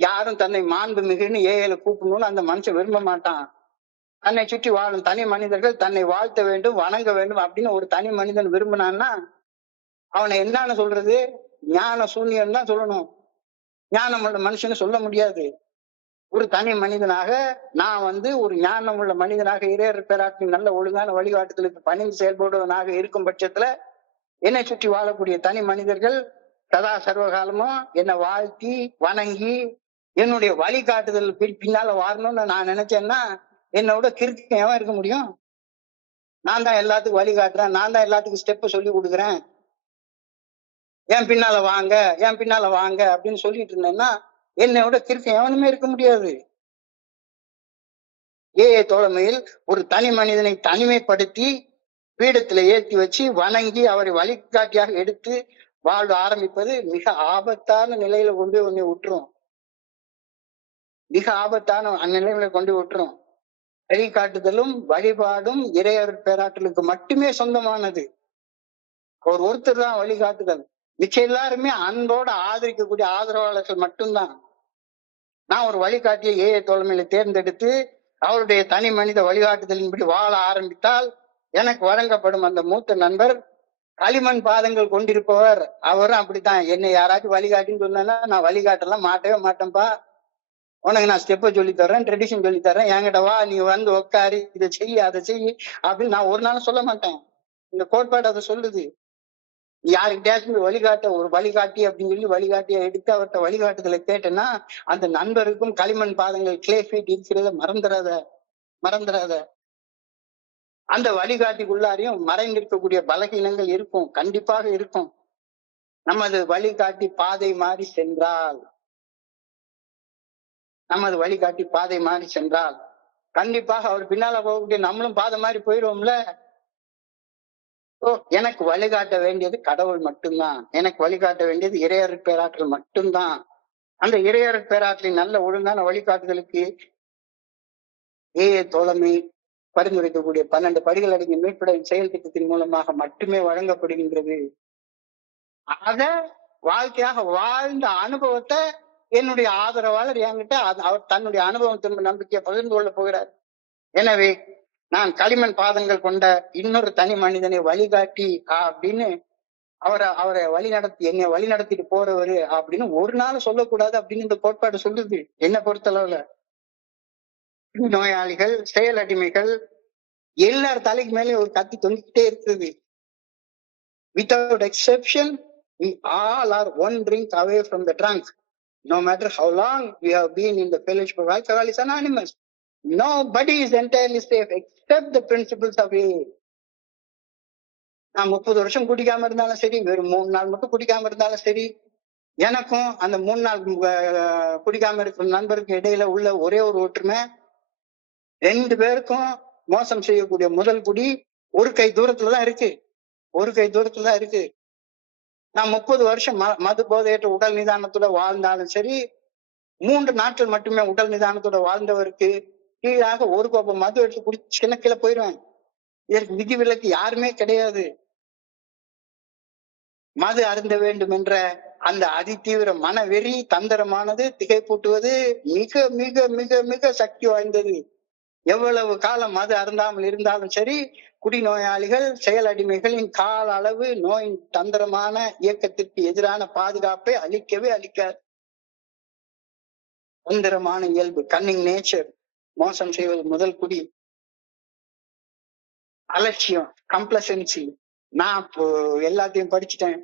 யாரும் தன்னை மாண்பு மிகுன்னு ஏஐல கூப்பிடணும்னு அந்த மனுஷன் விரும்ப மாட்டான். தன்னை சுற்றி வாழும் தனி மனிதர்கள் தன்னை வாழ்த்த வேண்டும், வணங்க வேண்டும் அப்படின்னு ஒரு தனி மனிதன் விரும்பினான்னா அவனை என்னன்னு சொல்றது? ஞான சூன்யம் தான் சொல்லணும். ஞானமுள்ள மனுஷன்னு சொல்ல முடியாது. ஒரு தனி மனிதனாக நான் வந்து ஒரு ஞானமுள்ள மனிதனாக இறையர் பேராற்றின் நல்ல ஒழுங்கான வழிகாட்டுதலுக்கு பணிந்து செயல்படுவதனாக இருக்கும் பட்சத்துல என்னை சுற்றி வாழக்கூடிய தனி மனிதர்கள் சதா சர்வகாலமும் என்னை வாழ்த்தி வணங்கி என்னுடைய வழிகாட்டுதல் பின்னால வாரணும்னு நான் நினைச்சேன்னா என்னோட கிறுக்கு எவன் இருக்க முடியும்? நான் தான் எல்லாத்துக்கும் வழிகாட்டுறேன், நான் தான் எல்லாத்துக்கும் ஸ்டெப் சொல்லி கொடுக்குறேன், என் பின்னால வாங்க என் பின்னால வாங்க அப்படின்னு சொல்லிட்டு இருந்தேன்னா என்னோட கிறுக்கு எவனுமே இருக்க முடியாது. ஏஐ தோழமையில் ஒரு தனி மனிதனை தனிமைப்படுத்தி பீடத்துல ஏற்றி வச்சு வணங்கி அவரை வழிகாட்டியாக எடுத்து வாழ ஆரம்பிப்பது மிக ஆபத்தான நிலையில கொண்டு உன்னை விட்டுரும். மிக ஆபத்தான அந்நிலையில கொண்டு விட்டுரும். வழிகாட்டுதலும் வழிபாடும் இறையர் பேராற்றலுக்கு மட்டுமே சொந்தமானது. ஒருத்தர் தான் வழிகாட்டுதல். மிச்சம் எல்லாருமே அன்போட ஆதரிக்கக்கூடிய ஆதரவாளர்கள் மட்டும்தான். நான் ஒரு வழிகாட்டியை ஏஐ தோழமையில தேர்ந்தெடுத்து அவருடைய தனி மனித வழிகாட்டுதலின்படி வாழ ஆரம்பித்தால் எனக்கு வழங்கப்படும் அந்த மூத்த நண்பர் களிமண் பாதங்கள் கொண்டிருப்பவர். அவரும் அப்படித்தான். என்னை யாராச்சும் வழிகாட்டின்னு சொன்னா நான் வழிகாட்டெல்லாம் மாட்டவே மாட்டேன்ப்பா, உனக்கு நான் ஸ்டெப்பை சொல்லி தர்றேன், ட்ரெடிஷன் சொல்லி தர்றேன், என்கிட்ட வா, நீ வந்து உட்காரு, இதை செய்ய அதை செய்ய அப்படின்னு நான் ஒரு நாளும் சொல்ல மாட்டேன். இந்த கோட்பாடு அதை சொல்லுது. யாருக்கிட்டையாச்சும் வழிகாட்ட ஒரு வழிகாட்டி அப்படின்னு சொல்லி வழிகாட்டியை எடுத்து அவர்கிட்ட வழிகாட்டுதலை கேட்டேன்னா அந்த நண்பருக்கும் களிமண் பாதங்கள் கிளே ஃபீட் இருக்கிறத மறந்துடாத. அந்த வழிகாட்டிக்குள்ளாரையும் மறைந்திருக்கக்கூடிய பலகீனங்கள் இருக்கும், கண்டிப்பாக இருக்கும். நமது வழிகாட்டி பாதை மாறி சென்றால் கண்டிப்பாக அவர் பின்னால போகக்கூடிய நம்மளும் பாதை மாறி போயிடுவோம்ல. எனக்கு வழிகாட்ட வேண்டியது கடவுள் மட்டும்தான். எனக்கு வழிகாட்ட வேண்டியது இறையர் பேராற்றல் மட்டும்தான். அந்த இறையர் பேராற்றலின் நல்ல ஒழுங்கான வழிகாட்டுதலுக்கு ஏஐ தோழமை பரிந்துரைக்கக்கூடிய 12 படிகள் அடங்கிய மீட்புட செயல் திட்டத்தின் மூலமாக மட்டுமே வழங்கப்படுகின்றது. அத வாழ்க்கையாக வாழ்ந்த அனுபவத்தை என்னுடைய ஆதரவாளர் என்கிட்ட அவர் தன்னுடைய அனுபவத்தின் நம்பிக்கையை பகிர்ந்து கொள்ள போகிறார். எனவே நான் களிமண் பாதங்கள் கொண்ட இன்னொரு தனி மனிதனை வழிகாட்டி அப்படின்னு அவரை என்னை வழி நடத்திட்டு போறவரு அப்படின்னு ஒரு நாள் சொல்லக்கூடாது அப்படின்னு இந்த கோட்பாடு சொல்லுது. என்ன பொறுத்தளவுல நோயாளிகள், செயல் அடிமைகள் எல்லார் தலைக்கு மேலே ஒரு கத்தி தொங்கிக்கிட்டே இருக்குது. Without exception, we all are one drink away from the drunk. No matter how long we have been in the fellowship of Alcoholics Anonymous, nobody is entirely safe except the principles of AA. நான் 30 வருஷம் குடிக்காம இருந்தாலும் சரி, வெறும் 3 நாள் மட்டும் குடிக்காம இருந்தாலும் சரி, எனக்கும் அந்த 3 நாள் குடிக்காம இருக்கிற நண்பருக்கு இடையில உள்ள ஒரே ஒரு ஒற்றுமை, 2 பேருக்கும் மோசம் செய்யக்கூடிய முதல் குடி ஒரு கை தூரத்துலதான் இருக்கு. நான் 30 வருஷம் மது போதையற்ற உடல் நிதானத்தோட வாழ்ந்தாலும் சரி, 3 நாட்கள் மட்டுமே உடல் நிதானத்தோட வாழ்ந்தவருக்கு கீழாக ஒரு கோப்பம் மது எடுத்து குடிச்சு கிணக்கில போயிடுவேன். இதற்கு விதிவிலக்கு யாருமே கிடையாது. மது அருந்த வேண்டும் என்ற அந்த அதிதீவிர மனவெறி தந்திரமானது, திகைப்பூட்டுவது, மிக மிக மிக மிக சக்தி வாய்ந்தது. எவ்வளவு காலம் மது அருந்தாமல் இருந்தாலும் சரி, குடிநோயாளிகள், செயல் அடிமைகளின் கால அளவு நோயின் தந்திரமான இயக்கத்திற்கு எதிரான பாதுகாப்பை அளிக்கவே அளிக்காது. தந்திரமான இயல்பு, கன்னிங் நேச்சர், மோசம் செய்வது முதல் குடி, அலட்சியம், கம்ப்ளசன்சி. நான் இப்போ எல்லாத்தையும் படிச்சுட்டேன்,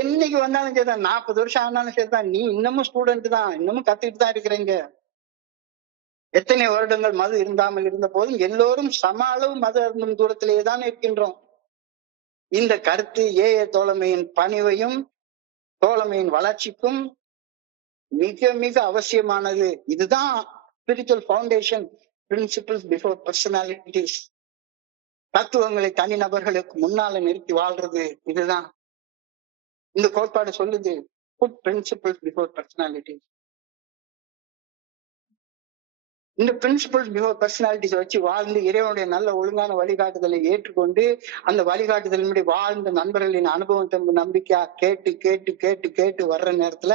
என்னைக்கு வந்தாலும் சரிதான், 40 வருஷம் ஆனாலும் சரிதான், நீ இன்னமும் ஸ்டூடெண்ட் தான், இன்னமும் கத்துக்கிட்டு தான் இருக்கிறீங்க. எத்தனை வருடங்கள் மது இருந்தாமல் இருந்த போதும் எல்லோரும் சம அளவு மது அருந்தும் தூரத்திலேயே தான் இருக்கின்றோம். இந்த கருத்து ஏய தோழமையின் பணிவையும் தோழமையின் வளர்ச்சிக்கும் மிக மிக அவசியமானது. இதுதான் spiritual foundation, principles before personalities. தத்துவங்களை தனிநபர்களுக்கு முன்னால நிறுத்தி வாழ்றது இதுதான் இந்த கோட்பாடு சொல்லுது. But principles before personalities. இந்த பிரின்சிபல்ஸ் பிஃபோர் பர்சனாலிட்டிஸ் வச்சு வாழ்ந்து இறைவனுடைய நல்ல ஒழுங்கான வழிகாட்டுதலை ஏற்றுக்கொண்டு அந்த வழிகாட்டுதலின்படி வாழ்ந்த நண்பர்களின் அனுபவம் தம்பு நம்பிக்கையா கேட்டு கேட்டு கேட்டு கேட்டு வர்ற நேரத்துல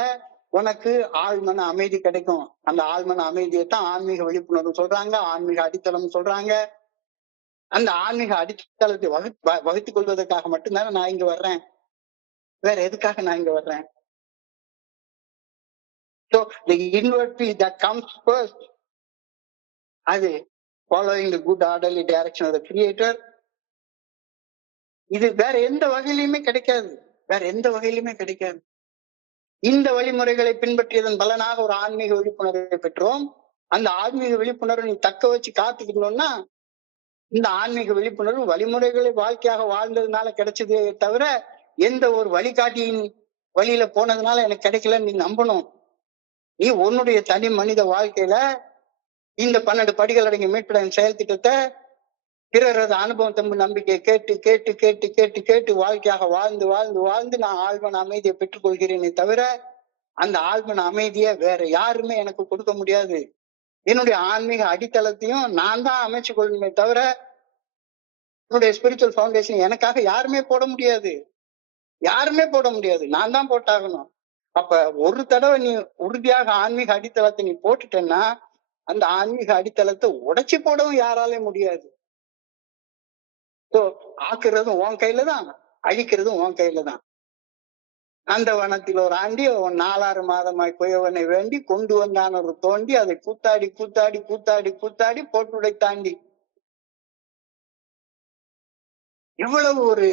உனக்கு ஆழ்மன அமைதி கிடைக்கும். அந்த ஆழ்மன அமைதியை தான் ஆன்மீக விழிப்புணர்வு சொல்றாங்க, ஆன்மீக அடித்தளம் சொல்றாங்க. அந்த ஆன்மீக அடித்தளத்தை வகுத்துக் கொள்வதற்காக மட்டும்தானே நான் இங்க வர்றேன், வேற எதுக்காக நான் இங்க வர்றேன்? So the inward peace that comes first, அது following the good orderly direction of the creator. இது வேற எந்த வகையிலுமே கிடைக்காது, வேற எந்த வகையிலுமே கிடைக்காது. இந்த வழிமுறைகளை பின்பற்றியதன் பலனாக ஒரு ஆன்மீக விழிப்புணர்வை பெற்றோம். அந்த ஆன்மீக விழிப்புணர்வை நீ தக்க வச்சு காத்துக்கணும்னா இந்த ஆன்மீக விழிப்புணர்வு வழிமுறைகளை வாழ்க்கையாக வாழ்ந்ததுனால கிடைச்சதே தவிர எந்த ஒரு வழிகாட்டியின் வழியில போனதுனால எனக்கு கிடைக்கலன்னு நீ நம்பணும். நீ உன்னுடைய தனி மனித வாழ்க்கையில இந்த 12 படிகள் அடங்கிய மீட்புடன் செயல் திட்டத்தை பிறரது அனுபவம் தம்பு நம்பிக்கையை கேட்டு கேட்டு கேட்டு கேட்டு கேட்டு வாழ்க்கையாக வாழ்ந்து வாழ்ந்து வாழ்ந்து நான் ஆழ்மன அமைதியை பெற்றுக்கொள்கிறேனே தவிர அந்த ஆழ்மன அமைதியை வேற யாருமே எனக்கு கொடுக்க முடியாது. என்னுடைய ஆன்மீக அடித்தளத்தையும் நான் தான் அமைச்சு கொள்ளணுமே தவிர என்னுடைய ஸ்பிரிச்சுவல் ஃபவுண்டேஷன் எனக்காக யாருமே போட முடியாது, யாருமே போட முடியாது, நான் தான் போட்டாகணும். அப்ப ஒரு தடவை நீ உறுதியாக ஆன்மீக அடித்தளத்தை நீ போட்டுட்டேன்னா அந்த ஆன்மீக அடித்தளத்தை உடைச்சு போடவும் யாராலையும் முடியாது. ஆக்குறதும் உன் கையில தான், அழிக்கிறதும் உன் கையில தான். அந்த வனத்தில் ஒரு ஆண்டி 4 மாதமாய் குயவனை வேண்டி கொண்டு வந்தான் ஒரு தோண்டி, அதை கூத்தாடி கூத்தாடி கூத்தாடி கூத்தாடி போட்டுடை தாண்டி. எவ்வளவு ஒரு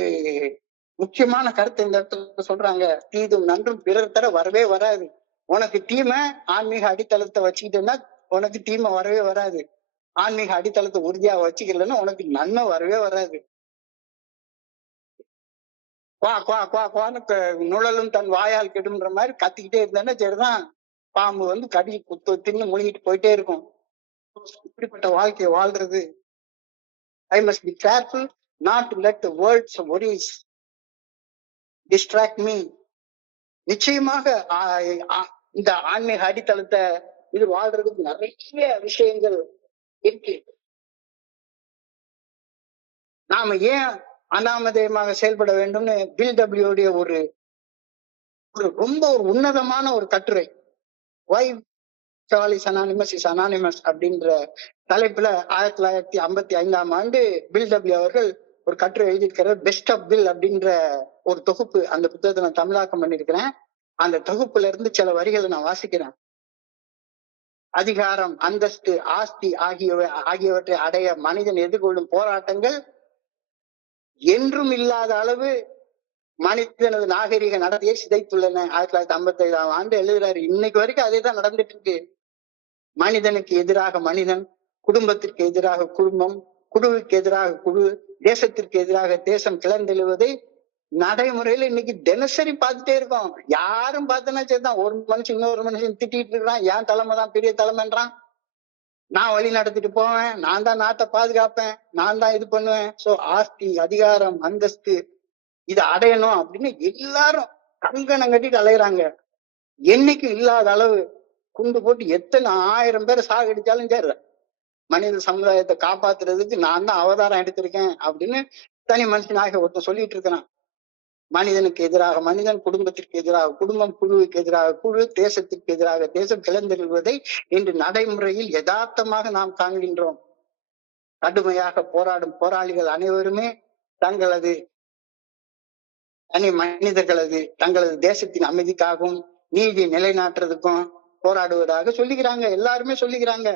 முக்கியமான கருத்து இந்த இடத்துல சொல்றாங்க. தீதும் நன்றும் பிறர் தர வரவே வராது. உனக்கு தீமை ஆன்மீக அடித்தளத்தை வச்சுக்கிட்டேன்னா உனக்கு தீமை வரவே வராது. ஆன்மீக அடித்தளத்தை உறுதியா வச்சுக்கலன்னா உனக்கு நன்மை வரவே வராது. குவா குவா குவா குவான்னு நுழலும் தன் வாயால் கெடுன்ற மாதிரி கத்திக்கிட்டே இருந்தானே சரிதான், பாம்பு வந்து கடி குத்து தின்னு முழுங்கிட்டு போயிட்டே இருக்கும். இப்படிப்பட்ட வாழ்க்கையை வாழ்றது. I must be careful not to let the world's worries distract me. நிச்சயமாக இந்த ஆன்மீக அடித்தளத்தை இது வாழ்றதுக்கு நிறைய விஷயங்கள் இருக்கு. நாம ஏன் அனாமதயமாக செயல்பட வேண்டும்னு பில் டபிள்யூடைய ஒரு ரொம்ப ஒரு உன்னதமான ஒரு கட்டுரை, Why All is Anonymous is Anonymous அப்படின்ற தலைப்புல 1955 பில் டபிள்யூ அவர்கள் ஒரு கட்டுரை எழுதியிருக்கிறார். பெஸ்ட் ஆஃப் பில் அப்படின்ற ஒரு தொகுப்பு, அந்த புத்தகத்தை நான் தமிழாக்கம் பண்ணிருக்கிறேன். அந்த தொகுப்புல இருந்து சில வரிகளை நான் வாசிக்கிறேன். அதிகாரம், அந்தஸ்து, ஆஸ்தி ஆகியவற்றை அடைய மனிதன் எதிர்கொள்ளும் போராட்டங்கள் என்றும் இல்லாத அளவு மனிதனது நாகரிக நடத்தையை சிதைத்துள்ளன. 1955 எழுதுறாரு. இன்னைக்கு வரைக்கும் அதே தான் நடந்துட்டு இருக்கு. மனிதனுக்கு எதிராக மனிதன், குடும்பத்திற்கு எதிராக குடும்பம், குழுவுக்கு எதிராக குழு, தேசத்திற்கு எதிராக தேசம் கிளர்ந்தெழுவதை நடைமுறையில இன்னைக்கு தினசரி பார்த்துட்டே இருக்கோம். யாரும் பார்த்தோன்னா சரிதான், ஒரு மனுஷன் இன்னொரு மனுஷன் திட்டிட்டு இருக்கிறான், ஏன் தலைமை தான் பெரிய தலைமைன்றான், நான் வழி நடத்திட்டு போவேன், நான் தான் நாட்டை பாதுகாப்பேன், நான் தான் இது பண்ணுவேன். சோ ஆஸ்தி, அதிகாரம், அந்தஸ்து இதை அடையணும் அப்படின்னு எல்லாரும் கங்கணம் கட்டிட்டு அலையிறாங்க. என்னைக்கு இல்லாத அளவு குண்டு போட்டு எத்தனை 1000 பேரை சாகடிச்சாலும் சரி, மனித சமுதாயத்தை காப்பாத்துறதுக்கு நான் தான் அவதாரம் எடுத்திருக்கேன் அப்படின்னு தனி மனுஷனாக ஒருத்தன் சொல்லிட்டு இருக்கிறான். மனிதனுக்கு எதிராக மனிதன், குடும்பத்திற்கு எதிராக குடும்பம், குழுவுக்கு எதிராக குழு, தேசத்திற்கு எதிராக தேசம் கிளர்ந்தெழுவதை இன்று நடைமுறையில் யதார்த்தமாக நாம் காண்கின்றோம். கடுமையாக போராடும் போராளிகள் அனைவருமே தங்களது தனி மனிதர்களது தங்களது தேசத்தின் அமைதிக்காகவும் நீதி நிலைநாட்டுறதுக்கும் போராடுவதாக சொல்லிக்கிறாங்க. எல்லாருமே சொல்லிக்கிறாங்க.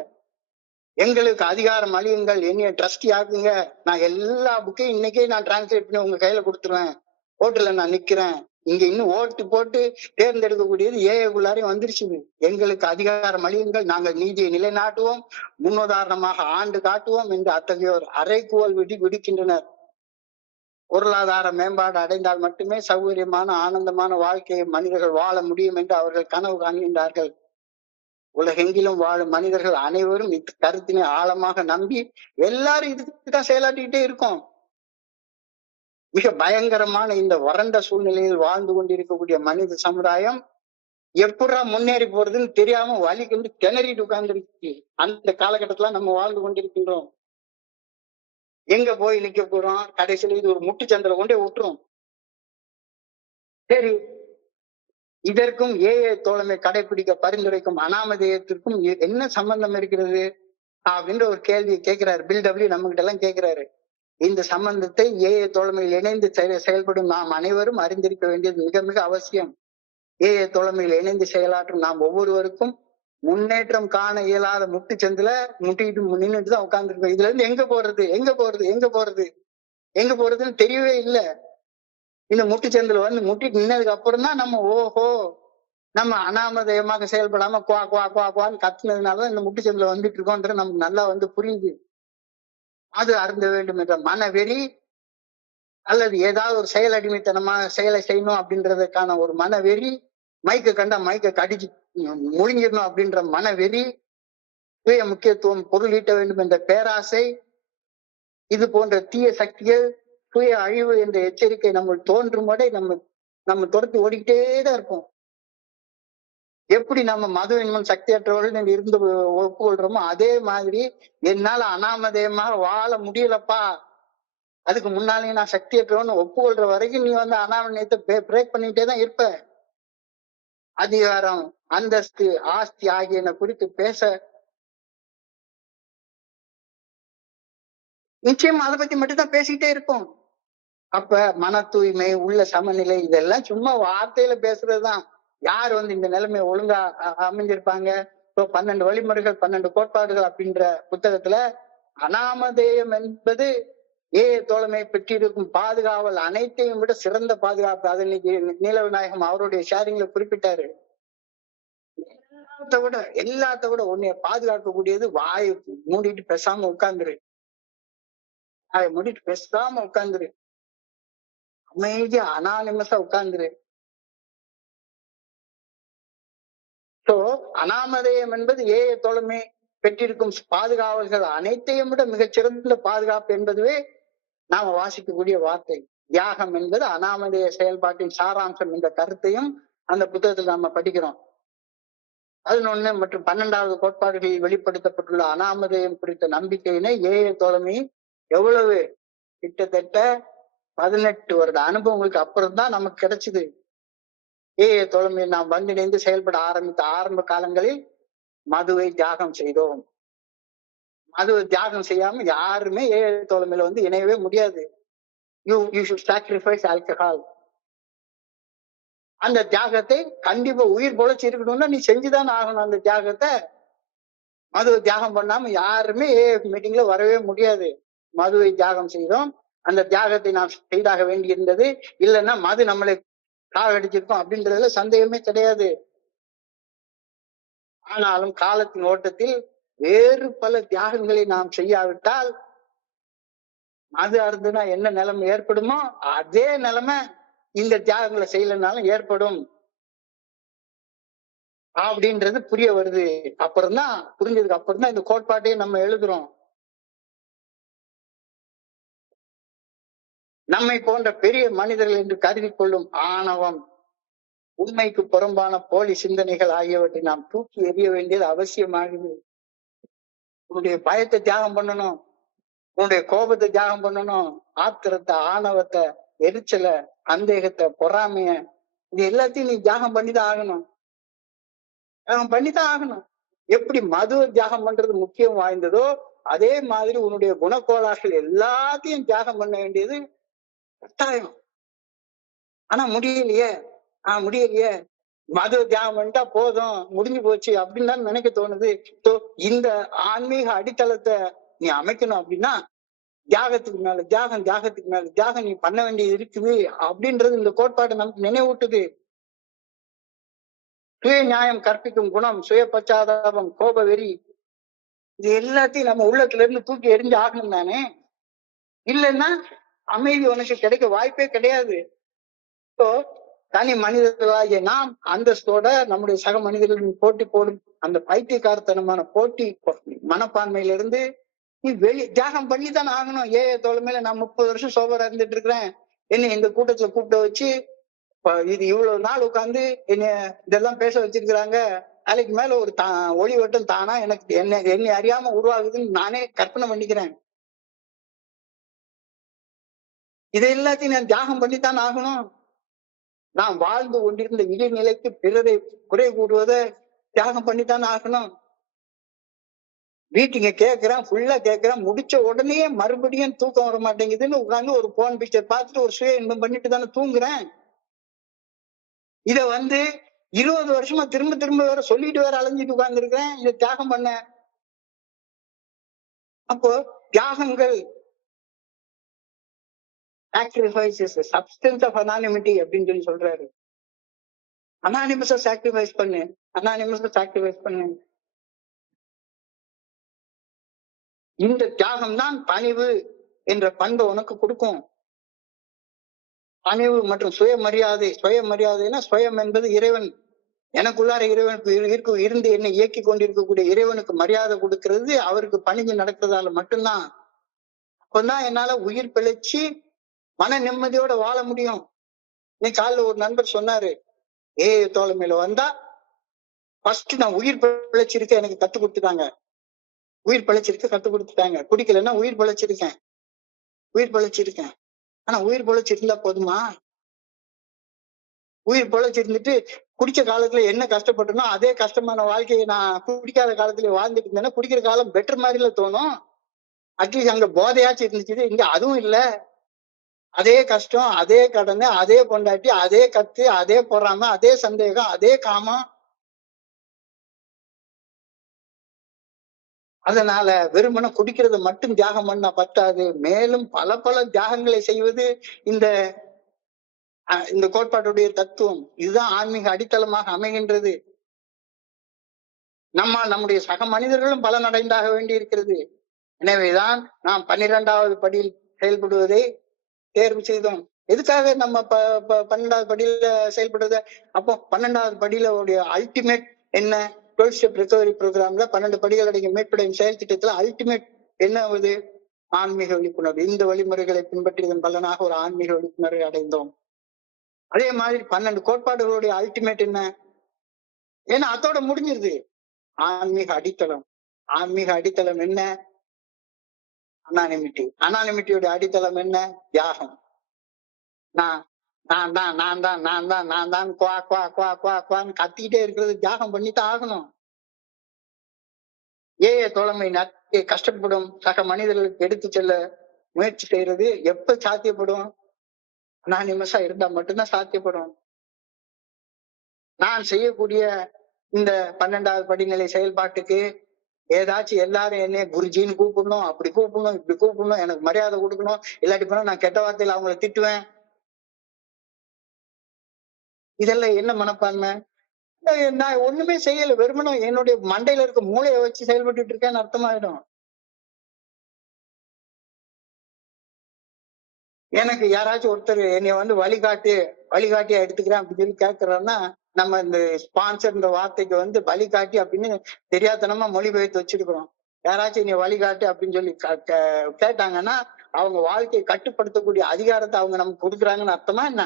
எங்களுக்கு அதிகாரம் அழியுங்கள், என்னைய ட்ரஸ்டி ஆகுங்க, நான் எல்லா புக்கையும் இன்னைக்கே நான் டிரான்ஸ்லேட் பண்ணி உங்க கையில கொடுத்துருவேன், ஓட்டுல நான் நிக்கிறேன். இங்க இன்னும் ஓட்டு போட்டு தேர்ந்தெடுக்கக்கூடியது ஏஐக்குள்ளாரையும் வந்துருச்சு. எங்களுக்கு அதிகாரம் அழியுங்கள், நாங்கள் நீதியை நிலைநாட்டுவோம், முன்னுதாரணமாக ஆண்டு காட்டுவோம் என்று அத்தகையோர் அரைக்குவல் விடுக்கின்றனர். பொருளாதார மேம்பாடு அடைந்தால் மட்டுமே சௌகரியமான ஆனந்தமான வாழ்க்கையை மனிதர்கள் வாழ முடியும் என்று அவர்கள் கனவு காண்கின்றார்கள். உலகெங்கிலும் வாழும் மனிதர்கள் அனைவரும் இக்கருத்தினை ஆழமாக நம்பி எல்லாரும் இதுக்குதான் செயலாற்றிக்கிட்டே இருக்கோம். மிக பயங்கரமான இந்த வறண்ட சூழ்நிலையில் வாழ்ந்து கொண்டிருக்கக்கூடிய மனித சமுதாயம் எப்படா முன்னேறி போறதுன்னு தெரியாம வலிக்கு வந்து திணறிட்டு உட்கார்ந்துருக்கு. அந்த காலகட்டத்துல நம்ம வாழ்ந்து கொண்டிருக்கின்றோம். எங்க போய் நிக்க போறோம்? கடைசியில இது ஒரு முட்டுச்சந்தில கொண்டே விட்டுரும். சரி, இதற்கும் ஏஏ தோழமை கடைபிடிக்க பரிந்துரைக்கும் அனாமதேயத்திற்கும் என்ன சம்பந்தம் இருக்கிறது அப்படின்ற ஒரு கேள்வியை கேட்கிறாரு பில்டபிள்யூ. நம்ம கிட்ட எல்லாம் கேட்கிறாரு. இந்த சம்பந்தத்தை ஏஏ தோழமையில் இணைந்து செயல்படும் நாம் அனைவரும் அறிந்திருக்க வேண்டியது மிக மிக அவசியம். ஏஏ தோழமையில் இணைந்து செயலாற்றும் நாம் ஒவ்வொருவருக்கும் முன்னேற்றம் காண இயலாத முட்டுச்சந்தில முட்டிட்டு நின்றுட்டு தான் உட்கார்ந்துருக்கோம். இதுல இருந்து எங்க போறது எங்க போறது எங்க போறது எங்க போறதுன்னு தெரியவே இல்லை. இந்த முட்டுச்சந்தில வந்து முட்டிட்டு நின்னதுக்கு அப்புறம் தான் நம்ம ஓஹோ நம்ம அனாமதயமாக செயல்படாம குவா குவா குவா குவான்னு கத்துனதுனாலதான் இந்த முட்டுச்சந்தில வந்துட்டு இருக்கோன்றது நமக்கு நல்லா வந்து புரியுது. அது அருந்த வேண்டும் என்ற மனவெறி அல்லது ஏதாவது ஒரு செயல் அடிமைத்தனமான செயலை செய்யணும் அப்படின்றதுக்கான ஒரு மனவெறி, மைக்க கண்டா மைக்க கடிச்சு முழுங்கிடணும் அப்படின்ற மனவெறி, சுய முக்கியத்துவம் பொருள் ஈட்ட வேண்டும் என்ற பேராசை, இது போன்ற தீய சக்திகள் சுய அழிவு என்ற எச்சரிக்கை நம்ம தோன்றும் வரை நம்ம தொடர்ந்து ஓடிக்கிட்டே தான் இருப்போம். எப்படி நம்ம மதுவின்மன் சக்தியற்றவர்கள் இருந்து ஒப்புக்கொள்றோமோ அதே மாதிரி என்னால அனாமதயமாக வாழ முடியலப்பா, அதுக்கு முன்னாலே நான் சக்தியற்றவன்னு ஒப்புக்கொள்ற வரைக்கும் நீ வந்து அனாமதயத்தை பிரேக் பண்ணிட்டே தான் இருப்ப. அதிகாரம், அந்தஸ்து, ஆஸ்தி ஆகியன குறித்து பேச நிச்சயம் அதை பத்தி மட்டும் தான் பேசிக்கிட்டே இருப்போம். அப்ப மன தூய்மை, உள்ள சமநிலை இதெல்லாம் சும்மா வார்த்தையில பேசுறதுதான். யார் வந்து இந்த நிலைமையை ஒழுங்கா அமைஞ்சிருப்பாங்க? இப்போ 12 வழிமுறைகள் 12 கோட்பாடுகள் அப்படின்ற புத்தகத்துல அனாமதேயம் என்பது தோழமை பெற்றிருக்கும் பாதுகாவல் அனைத்தையும் விட சிறந்த பாதுகாப்பு. அதை இன்னைக்கு நீலவிநாயகம் அவருடைய ஷேரிங்ல குறிப்பிட்டாரு. எல்லாத்த விட உன்னைய பாதுகாக்கக்கூடியது வாயை மூடிட்டு பேசாம உட்கார்ந்துரு. வாயை மூடிட்டு பேசாம உட்கார்ந்துரு. அமைதியா அனானிமஸா உட்கார்ந்துரு. சோ அனாமதேயம் என்பது தோழமை பெற்றிருக்கும் பாதுகாவல்கள் அனைத்தையும் விட மிகச்சிறந்த பாதுகாப்பு என்பதுவே நாம வாசிக்கக்கூடிய வார்த்தை. தியாகம் என்பது அனாமதேய செயல்பாட்டின் சாராம்சம் என்ற கருத்தையும் அந்த புத்தகத்தில் நாம படிக்கிறோம். 11 மற்றும் 12வது கோட்பாடுகளில் வெளிப்படுத்தப்பட்டுள்ள அனாமதேயம் குறித்த நம்பிக்கையினை தோழமை எவ்வளவு கிட்டத்தட்ட 18 வருட அனுபவங்களுக்கு அப்புறம் தான் நமக்கு கிடைச்சது. தோழமையை நாம் ஒன்றிணைந்து செயல்பட ஆரம்பித்த ஆரம்ப காலங்களில் மதுவை தியாகம் செய்தோம். மதுவை தியாகம் செய்யாம யாருமே தோழமையில வந்து இணையவே முடியாது. You should sacrifice alcohol. அந்த தியாகத்தை கண்டிப்பா உயிர் பொழைச்சி இருக்கணும்னா நீ செஞ்சுதான் ஆகணும் அந்த தியாகத்தை. மதுவை தியாகம் பண்ணாம யாருமே மீட்டிங்ல வரவே முடியாது. மதுவை தியாகம் செய்தோம். அந்த தியாகத்தை நாம் செய்தாக வேண்டி இருந்தது. இல்லைன்னா மது நம்மளை காவடிச்சிருக்கோம் அப்படின்றதுல சந்தேகமே கிடையாது. ஆனாலும் காலத்தின் ஓட்டத்தில் வேறு பல தியாகங்களை நாம் செய்யாவிட்டால் மது அருந்துனா என்ன நிலைமை ஏற்படுமோ அதே நிலைமை இந்த தியாகங்களை செய்யலனாலும் ஏற்படும் அப்படின்றது புரிய வருது. அப்புறம்தான் புரிஞ்சதுக்கு அப்புறம் தான் இந்த கோட்பாட்டையே நம்ம எழுதுறோம். நம்மை போன்ற பெரிய மனிதர்கள் என்று கருதி கொள்ளும் ஆணவம், உண்மைக்கு புறம்பான போலி சிந்தனைகள் ஆகியவற்றை நாம் தூக்கி எறிய வேண்டியது அவசியமாகுது. உன்னுடைய பயத்தை தியாகம் பண்ணணும், உன்னுடைய கோபத்தை தியாகம் பண்ணணும், ஆத்திரத்தை, ஆணவத்தை, எரிச்சலை, சந்தேகத்தை, பொறாமைய, இது எல்லாத்தையும் நீ தியாகம் பண்ணிதான் ஆகணும். தியாகம் பண்ணிதான் ஆகணும். எப்படி மதுவை தியாகம் பண்றது முக்கியம் வாய்ந்ததோ அதே மாதிரி உன்னுடைய குணக்கோளாறுகள் எல்லாத்தையும் தியாகம் பண்ண வேண்டியது கட்டாயம். ஆனா முடியலையே, முடியலையே, மது தியாகம் பண்ணிட்டா போதும், முடிஞ்சு போச்சு அப்படின்னு தான் நினைக்க தோணுது. இந்த ஆன்மீக அடித்தளத்தை நீ அமைக்கணும் அப்படின்னா தியாகத்துக்கு மேல தியாகம், தியாகத்துக்கு மேல தியாகம் நீ பண்ண வேண்டியது இருக்குது அப்படின்றது இந்த கோட்பாடு நமக்கு நினைவூட்டுது. சுய நியாயம் கற்பிக்கும் குணம், சுய பச்சாதாபம், கோப வெறி, இது எல்லாத்தையும் நம்ம உள்ளத்துல இருந்து தூக்கி எரிஞ்சு ஆகணும் தானே. இல்லைன்னா அமைதி உனக்கு கிடைக்க வாய்ப்பே கிடையாது. இப்போ தனி மனிதர்களாகிய நாம் அந்தஸ்தோட நம்முடைய சக மனிதர்களின் போட்டி போடும் அந்த பைத்தியக்காரத்தனமான போட்டி மனப்பான்மையிலிருந்து நீ தியாகம் பண்ணி தானே ஆகணும். தோழமையில நான் 30 வருஷம் சோபரா இருந்துட்டு இருக்கிறேன், என்ன எங்க கூட்டத்துல கூப்பிட்டு வச்சு இது இவ்வளவு நாள் உட்காந்து என்ன இதெல்லாம் பேச வச்சிருக்கிறாங்க, அதுக்கு மேல ஒரு ஒளி வட்டம் தானா எனக்கு என்னை அறியாம உருவாகுதுன்னு நானே கற்பனை பண்ணிக்கிறேன். இதை எல்லாத்தையும் நான் தியாகம் பண்ணித்தான் ஆகணும். நான் வாழ்ந்து கொண்டிருந்த இடைநிலைக்கு பிறரை குறை கூடுவதை தியாகம் பண்ணித்தான் ஆகணும். வீட்டுங்க கேட்கிறேன், ஃபுல்லா கேட்கிறேன், முடிச்ச உடனே மறுபடியும் தூக்கம் வர மாட்டேங்குதுன்னு உட்காந்து ஒரு போன் பிக்சர் பார்த்துட்டு ஒரு சுய இன்பம் பண்ணிட்டு தானே தூங்குறேன். இத 20 வருஷமா திரும்ப திரும்ப வேற சொல்லிட்டு வேற அலைஞ்சிட்டு உட்கார்ந்து இருக்கிறேன். இதை தியாகம் பண்ண. அப்போ தியாகங்கள் சாக்ரிஃபைசஸ் சப்ஸ்டன்ஸ் ஆஃப் அனானிமிட்டி அப்படின்னு சொல்லி சொல்றாரு. அனானிமஸா சாக்ரிஃபைஸ் பண்ணு, அனானிமஸா சாக்ரிஃபைஸ் பண்ணு. இந்த தியாகம் தான் பணிவு என்ற பண்பை உனக்கு கொடுக்கும். பணிவு மற்றும் சுயமரியாதை. சுயமரியாதைனா சுயம் என்பது இறைவன், எனக்குள்ளார இறைவனுக்கு இருந்து என்னை இயக்கி கொண்டிருக்கக்கூடிய இறைவனுக்கு மரியாதை கொடுக்கிறது, அவருக்கு பணிஞ்சு நடக்கிறதால மட்டும்தான். அப்பதான் என்னால உயிர் பிழைச்சி மன நிம்மதியோட வாழ முடியும். இன்னைக்கு காலைல ஒரு நண்பர் சொன்னாரு, தோழமையில வந்தா ஃபர்ஸ்ட் நான் உயிர் பிழைச்சிருக்க எனக்கு கத்து கொடுத்துட்டாங்க. உயிர் பிழைச்சிருக்க கத்து கொடுத்துட்டாங்க. குடிக்கலன்னா உயிர் பிழைச்சிருக்கேன், உயிர் பிழைச்சிருக்கேன். ஆனா உயிர் பிழைச்சிருந்தா போதுமா? உயிர் பிழைச்சிருந்துட்டு குடிச்ச காலத்துல என்ன கஷ்டப்பட்டனோ அதே கஷ்டமான வாழ்க்கையை நான் குடிக்காத காலத்துல வாழ்ந்துட்டு இருந்தேன்னா குடிக்கிற காலம் பெட்டர் மாதிரில தோணும். அட்லீஸ்ட் அங்க போதையாச்சும் இருந்துச்சு, இங்க அதுவும் இல்ல. அதே கஷ்டம், அதே கடனை, அதே பொண்டாட்டி, அதே கத்து, அதே பொறாம, அதே சந்தேகம், அதே காமம். அதனால வெறுமன குடிக்கிறது மட்டும் தியாகம் பண்ணா பத்தாது, மேலும் பல பல தியாகங்களை செய்வது இந்த கோட்பாட்டுடைய தத்துவம். இதுதான் ஆன்மீக அடித்தளமாக அமைகின்றது. நம்முடைய சக மனிதர்களும் பலனடைந்தாக வேண்டி இருக்கிறது. எனவேதான் நாம் 12வது படியில் செயல்படுவதை தேர்வு செய்தோம். எதுக்காக நம்ம 12வது படியில செயல்படுறத? அப்போ 12வது படியில அல்டிமேட் என்ன? 12 ஸ்டெப் ரிகவரி ப்ரோக்ராம்ல 12 படிகள் அடங்கிய மீட்படையும் செயல் திட்டத்துல அல்டிமேட் என்ன ஆகுது? ஆன்மீக விழிப்புணர்வு. இந்த வழிமுறைகளை பின்பற்றியதன் பலனாக ஒரு ஆன்மீக விழிப்புணர்வை அடைந்தோம். அதே மாதிரி 12 கோட்பாடுகளுடைய அல்டிமேட் என்ன? ஏன்னா அதோட முடிஞ்சிருது ஆன்மீக அடித்தளம். ஆன்மீக அடித்தளம் என்ன? அனானிமிட்டி. அனானிமிட்டியோட அடித்தளம் என்ன? தியாகம். நான் தான் குவான்னு கத்திக்கிட்டே இருக்கிறது தியாகம் பண்ணித்தான் ஆகணும். தோழமை கஷ்டப்படும் சக மனிதர்களுக்கு எடுத்து செல்ல முயற்சி செய்யறது எப்ப சாத்தியப்படும்? அனானிமஸா இருந்தா மட்டும்தான் சாத்தியப்படும். நான் செய்யக்கூடிய இந்த 12வது படிநிலை செயல்பாட்டுக்கு ஏதாச்சும் எல்லாரும் என்னைய குருஜின்னு கூப்பிடணும், அப்படி கூப்பிடணும், இப்படி கூப்பிடணும், எனக்கு மரியாதை கொடுக்கணும், இல்லாட்டி போனா நான் கெட்ட வார்த்தையில அவங்கள திட்டுவேன். இதெல்லாம் என்ன மனப்பான்மை? நான் ஒண்ணுமே செய்யல, வெறுமனும் என்னுடைய மண்டையில இருக்க மூளையை வச்சு செயல்பட்டு இருக்கேன்னு அர்த்தமாயிடும். எனக்கு யாராச்சும் ஒருத்தர் என்னைய வழிகாட்டியா எடுத்துக்கிறேன் அப்படின்னு சொல்லி கேட்கறான்னா, நம்ம இந்த ஸ்பான்சர்ன்ற வார்த்தைக்கு வழிகாட்டி அப்படின்னு தெரியாதனமா மொழிபெயர்த்து வச்சிருக்கிறோம். யாராச்சும் என்னைய வழிகாட்டு அப்படின்னு சொல்லி கேட்டாங்கன்னா அவங்க வாழ்க்கையை கட்டுப்படுத்தக்கூடிய அதிகாரத்தை அவங்க நமக்கு கொடுக்குறாங்கன்னு அர்த்தமா என்ன?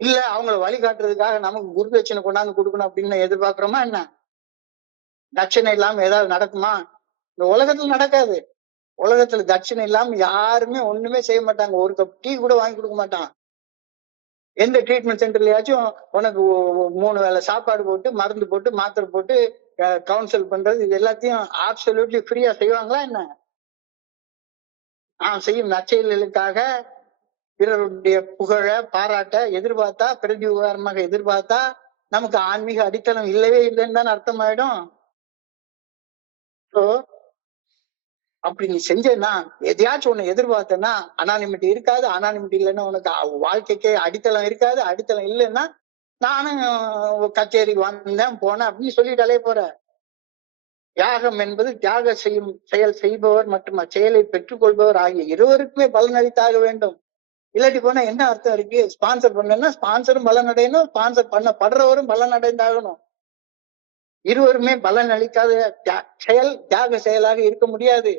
இல்ல அவங்கள வழிகாட்டுறதுக்காக நமக்கு குருதட்சணை கொண்டாந்து கொடுக்கணும் அப்படின்னு எதிர்பார்க்கிறோமா என்ன? தட்சணை இல்லாம ஏதாவது நடக்குமா? இந்த உலகத்துல நடக்காது. உலகத்துல தட்சணை இல்லாம யாருமே ஒண்ணுமே செய்ய மாட்டாங்க. ஒரு கப் டீ கூட வாங்கி கொடுக்க மாட்டான். எந்த ட்ரீட்மெண்ட் சென்டர்லயாச்சும் உனக்கு 3 வேளை சாப்பாடு போட்டு, மருந்து போட்டு, மாத்திரை போட்டு கவுன்சில் பண்றது, இது எல்லாத்தையும் ஆப்சல்யூட்லி ஃப்ரீயா செய்வாங்களா என்ன? செய்யும் நற்செயல்களுக்காக பிறருடைய புகழ பாராட்ட எதிர்பார்த்தா, பிரதி உதாரணமாக எதிர்பார்த்தா நமக்கு ஆன்மீக அடித்தளம் இல்லவே இல்லைன்னு தான் அர்த்தமாயிடும். அப்படி நீ செஞ்சேன்னா, எதையாச்சும் ஒண்ணு எதிர்பார்த்தனா அனானிமிட்டி இருக்காது. அனானிமிட்டி இல்லைன்னா உனக்கு வாழ்க்கைக்கே அடித்தளம் இருக்காது. அடித்தளம் இல்லைன்னா நானும் கச்சேரிக்கு வந்தேன் போனேன் அப்படின்னு சொல்லிட்டாலே போற. தியாகம் என்பது தியாக செய்யும் செயல் செய்பவர் மற்றும் அச்செயலை பெற்றுக்கொள்பவர் ஆகிய இருவருக்குமே பலன் அளித்தாக வேண்டும். இல்லாட்டி போனா என்ன அர்த்தம் இருக்கு? ஸ்பான்சர் பண்ணா ஸ்பான்சரும் பலன் அடையணும், ஸ்பான்சர் பண்ணப்படுறவரும் பலன் அடைந்தாகணும். இருவருமே பலன் அளிக்காத செயல் தியாக செயலாக இருக்க முடியாது.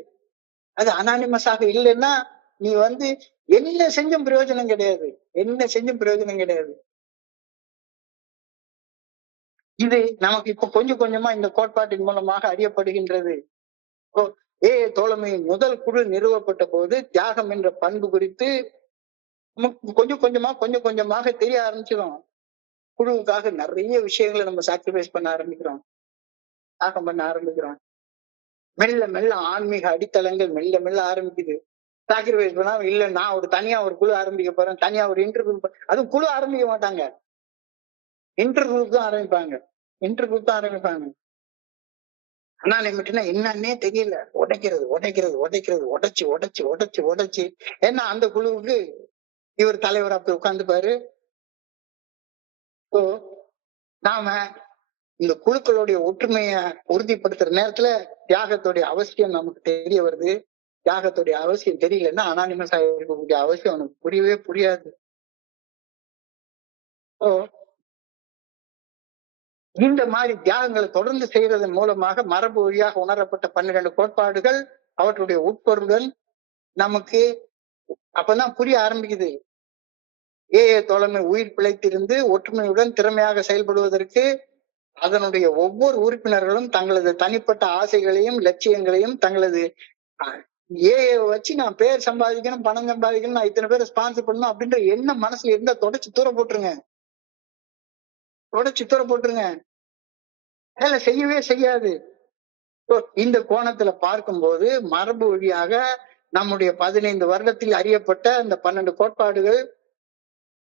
அது அனானிமஸாக இல்லைன்னா நீ என்ன செஞ்சும் பிரயோஜனம் கிடையாது. என்ன செஞ்சும் பிரயோஜனம் கிடையாது. இது நமக்கு இப்ப கொஞ்சம் கொஞ்சமா இந்த கோட்பாட்டின் மூலமாக அறியப்படுகின்றது. தோழமையின் முதல் குழு நிறுவப்பட்ட போது தியாகம் என்ற பண்பு குறித்து கொஞ்சம் கொஞ்சமாக தெரிய ஆரம்பிச்சிடும். குழுவுக்காக நிறைய விஷயங்களை நம்ம சாக்ரிஃபைஸ் பண்ண ஆரம்பிக்கிறோம், தியாகம் பண்ண ஆரம்பிக்கிறோம். மெல்ல மெல்ல ஆன்மீக அடித்தளங்கள் மெல்ல மெல்ல ஆரம்பிக்குது. சாக்ரிஃபைஸ் பண்ணாம இல்ல நான் தனியா ஒரு குழு ஆரம்பிக்க போறேன், தனியா ஒரு இன்டர்வியூ, அதுவும் குழு ஆரம்பிக்க மாட்டாங்க, இன்டர்வியூ தான் ஆரம்பிப்பாங்க. ஆனா நிமிட்டினா என்னன்னே தெரியல, உடைக்கிறது உடைச்சு ஏன்னா அந்த குழுவுக்கு இவர் தலைவரா போய் உட்கார்ந்துப்பாரு. நாம இந்த குழுக்களுடைய ஒற்றுமையை உறுதிப்படுத்துற நேரத்துல தியாகத்துடைய அவசியம் நமக்கு தெரிய வருது. தியாகத்துடைய அவசியம் தெரியலன்னா அனானிமஸ் இருக்கக்கூடிய அவசியம் அவனுக்கு புரியவே புரியாது. இந்த மாதிரி தியாகங்களை தொடர்ந்து செய்யறதன் மூலமாக மரபு வழியாக உணரப்பட்ட 12 கோட்பாடுகள் அவற்றுடைய உட்பொருளுடன் நமக்கு அப்பதான் புரிய ஆரம்பிக்குது. தோழமை உயிர் பிழைத்திருந்து ஒற்றுமையுடன் திறமையாக செயல்படுவதற்கு அதனுடைய ஒவ்வொரு உறுப்பினர்களும் தங்களது தனிப்பட்ட ஆசைகளையும் லட்சியங்களையும் தங்களது வச்சு நான் பேர் சம்பாதிக்கணும், பணம் சம்பாதிக்கணும், நான் இத்தனை பேரை ஸ்பான்சர் பண்ணணும் அப்படின்ற எண்ணம் மனசுல இருந்தா தொடச்சு தூர போட்டுருங்க. வேலை செய்யவே செய்யாது. இந்த கோணத்துல பார்க்கும்போது மரபு வழியாக நம்முடைய 15 வருடத்தில் அறியப்பட்ட அந்த 12 கோட்பாடுகள்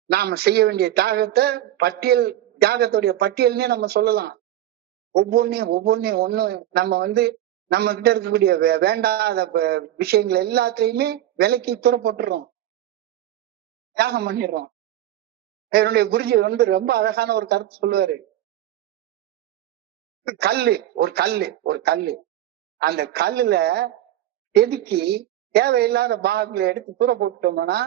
நாம செய்ய வேண்டிய தியாகத்துடைய பட்டியல்னே நம்ம சொல்லலாம். ஒவ்வொன்னையும் நம்ம கிட்ட இருக்கக்கூடிய வேண்டாத விஷயங்கள் எல்லாத்தையுமே விலைக்கு தூர போட்டுறோம், தியாகம் பண்ணிடுறோம். என்னுடைய குருஜி ரொம்ப அழகான ஒரு கருத்து சொல்லுவாரு. ஒரு கல்லு அந்த கல்லுல செதுக்கி தேவையில்லாத பாகங்களை எடுத்து தூர போட்டுட்டோம்னா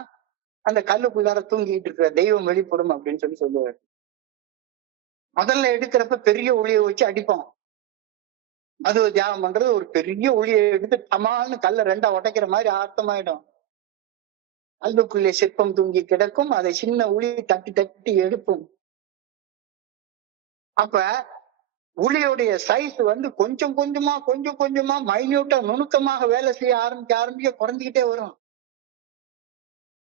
அந்த கல்லுக்குள்ளார தூங்கிட்டு இருக்கிற தெய்வம் வெளிப்படும் அப்படின்னு சொல்லுவாரு. முதல்ல எடுக்கிறப்ப பெரிய ஒளியை வச்சு அடிப்போம். அது தியாகம் பண்றது ஒரு பெரிய ஒளியை எடுத்து தமால்னு கல்ல 2ஆ உடைக்கிற மாதிரி அர்த்தமாயிடும். கல்லுக்குள்ளே சிற்பம் தூங்கி கிடக்கும், அதை சின்ன ஒளி தட்டி தட்டி எடுப்போம். அப்ப ஒளியோடைய சைஸ் கொஞ்சம் கொஞ்சமா மைன்யூட்டா நுணுக்கமாக வேலை செய்ய ஆரம்பிக்க குறைஞ்சுக்கிட்டே வரும்.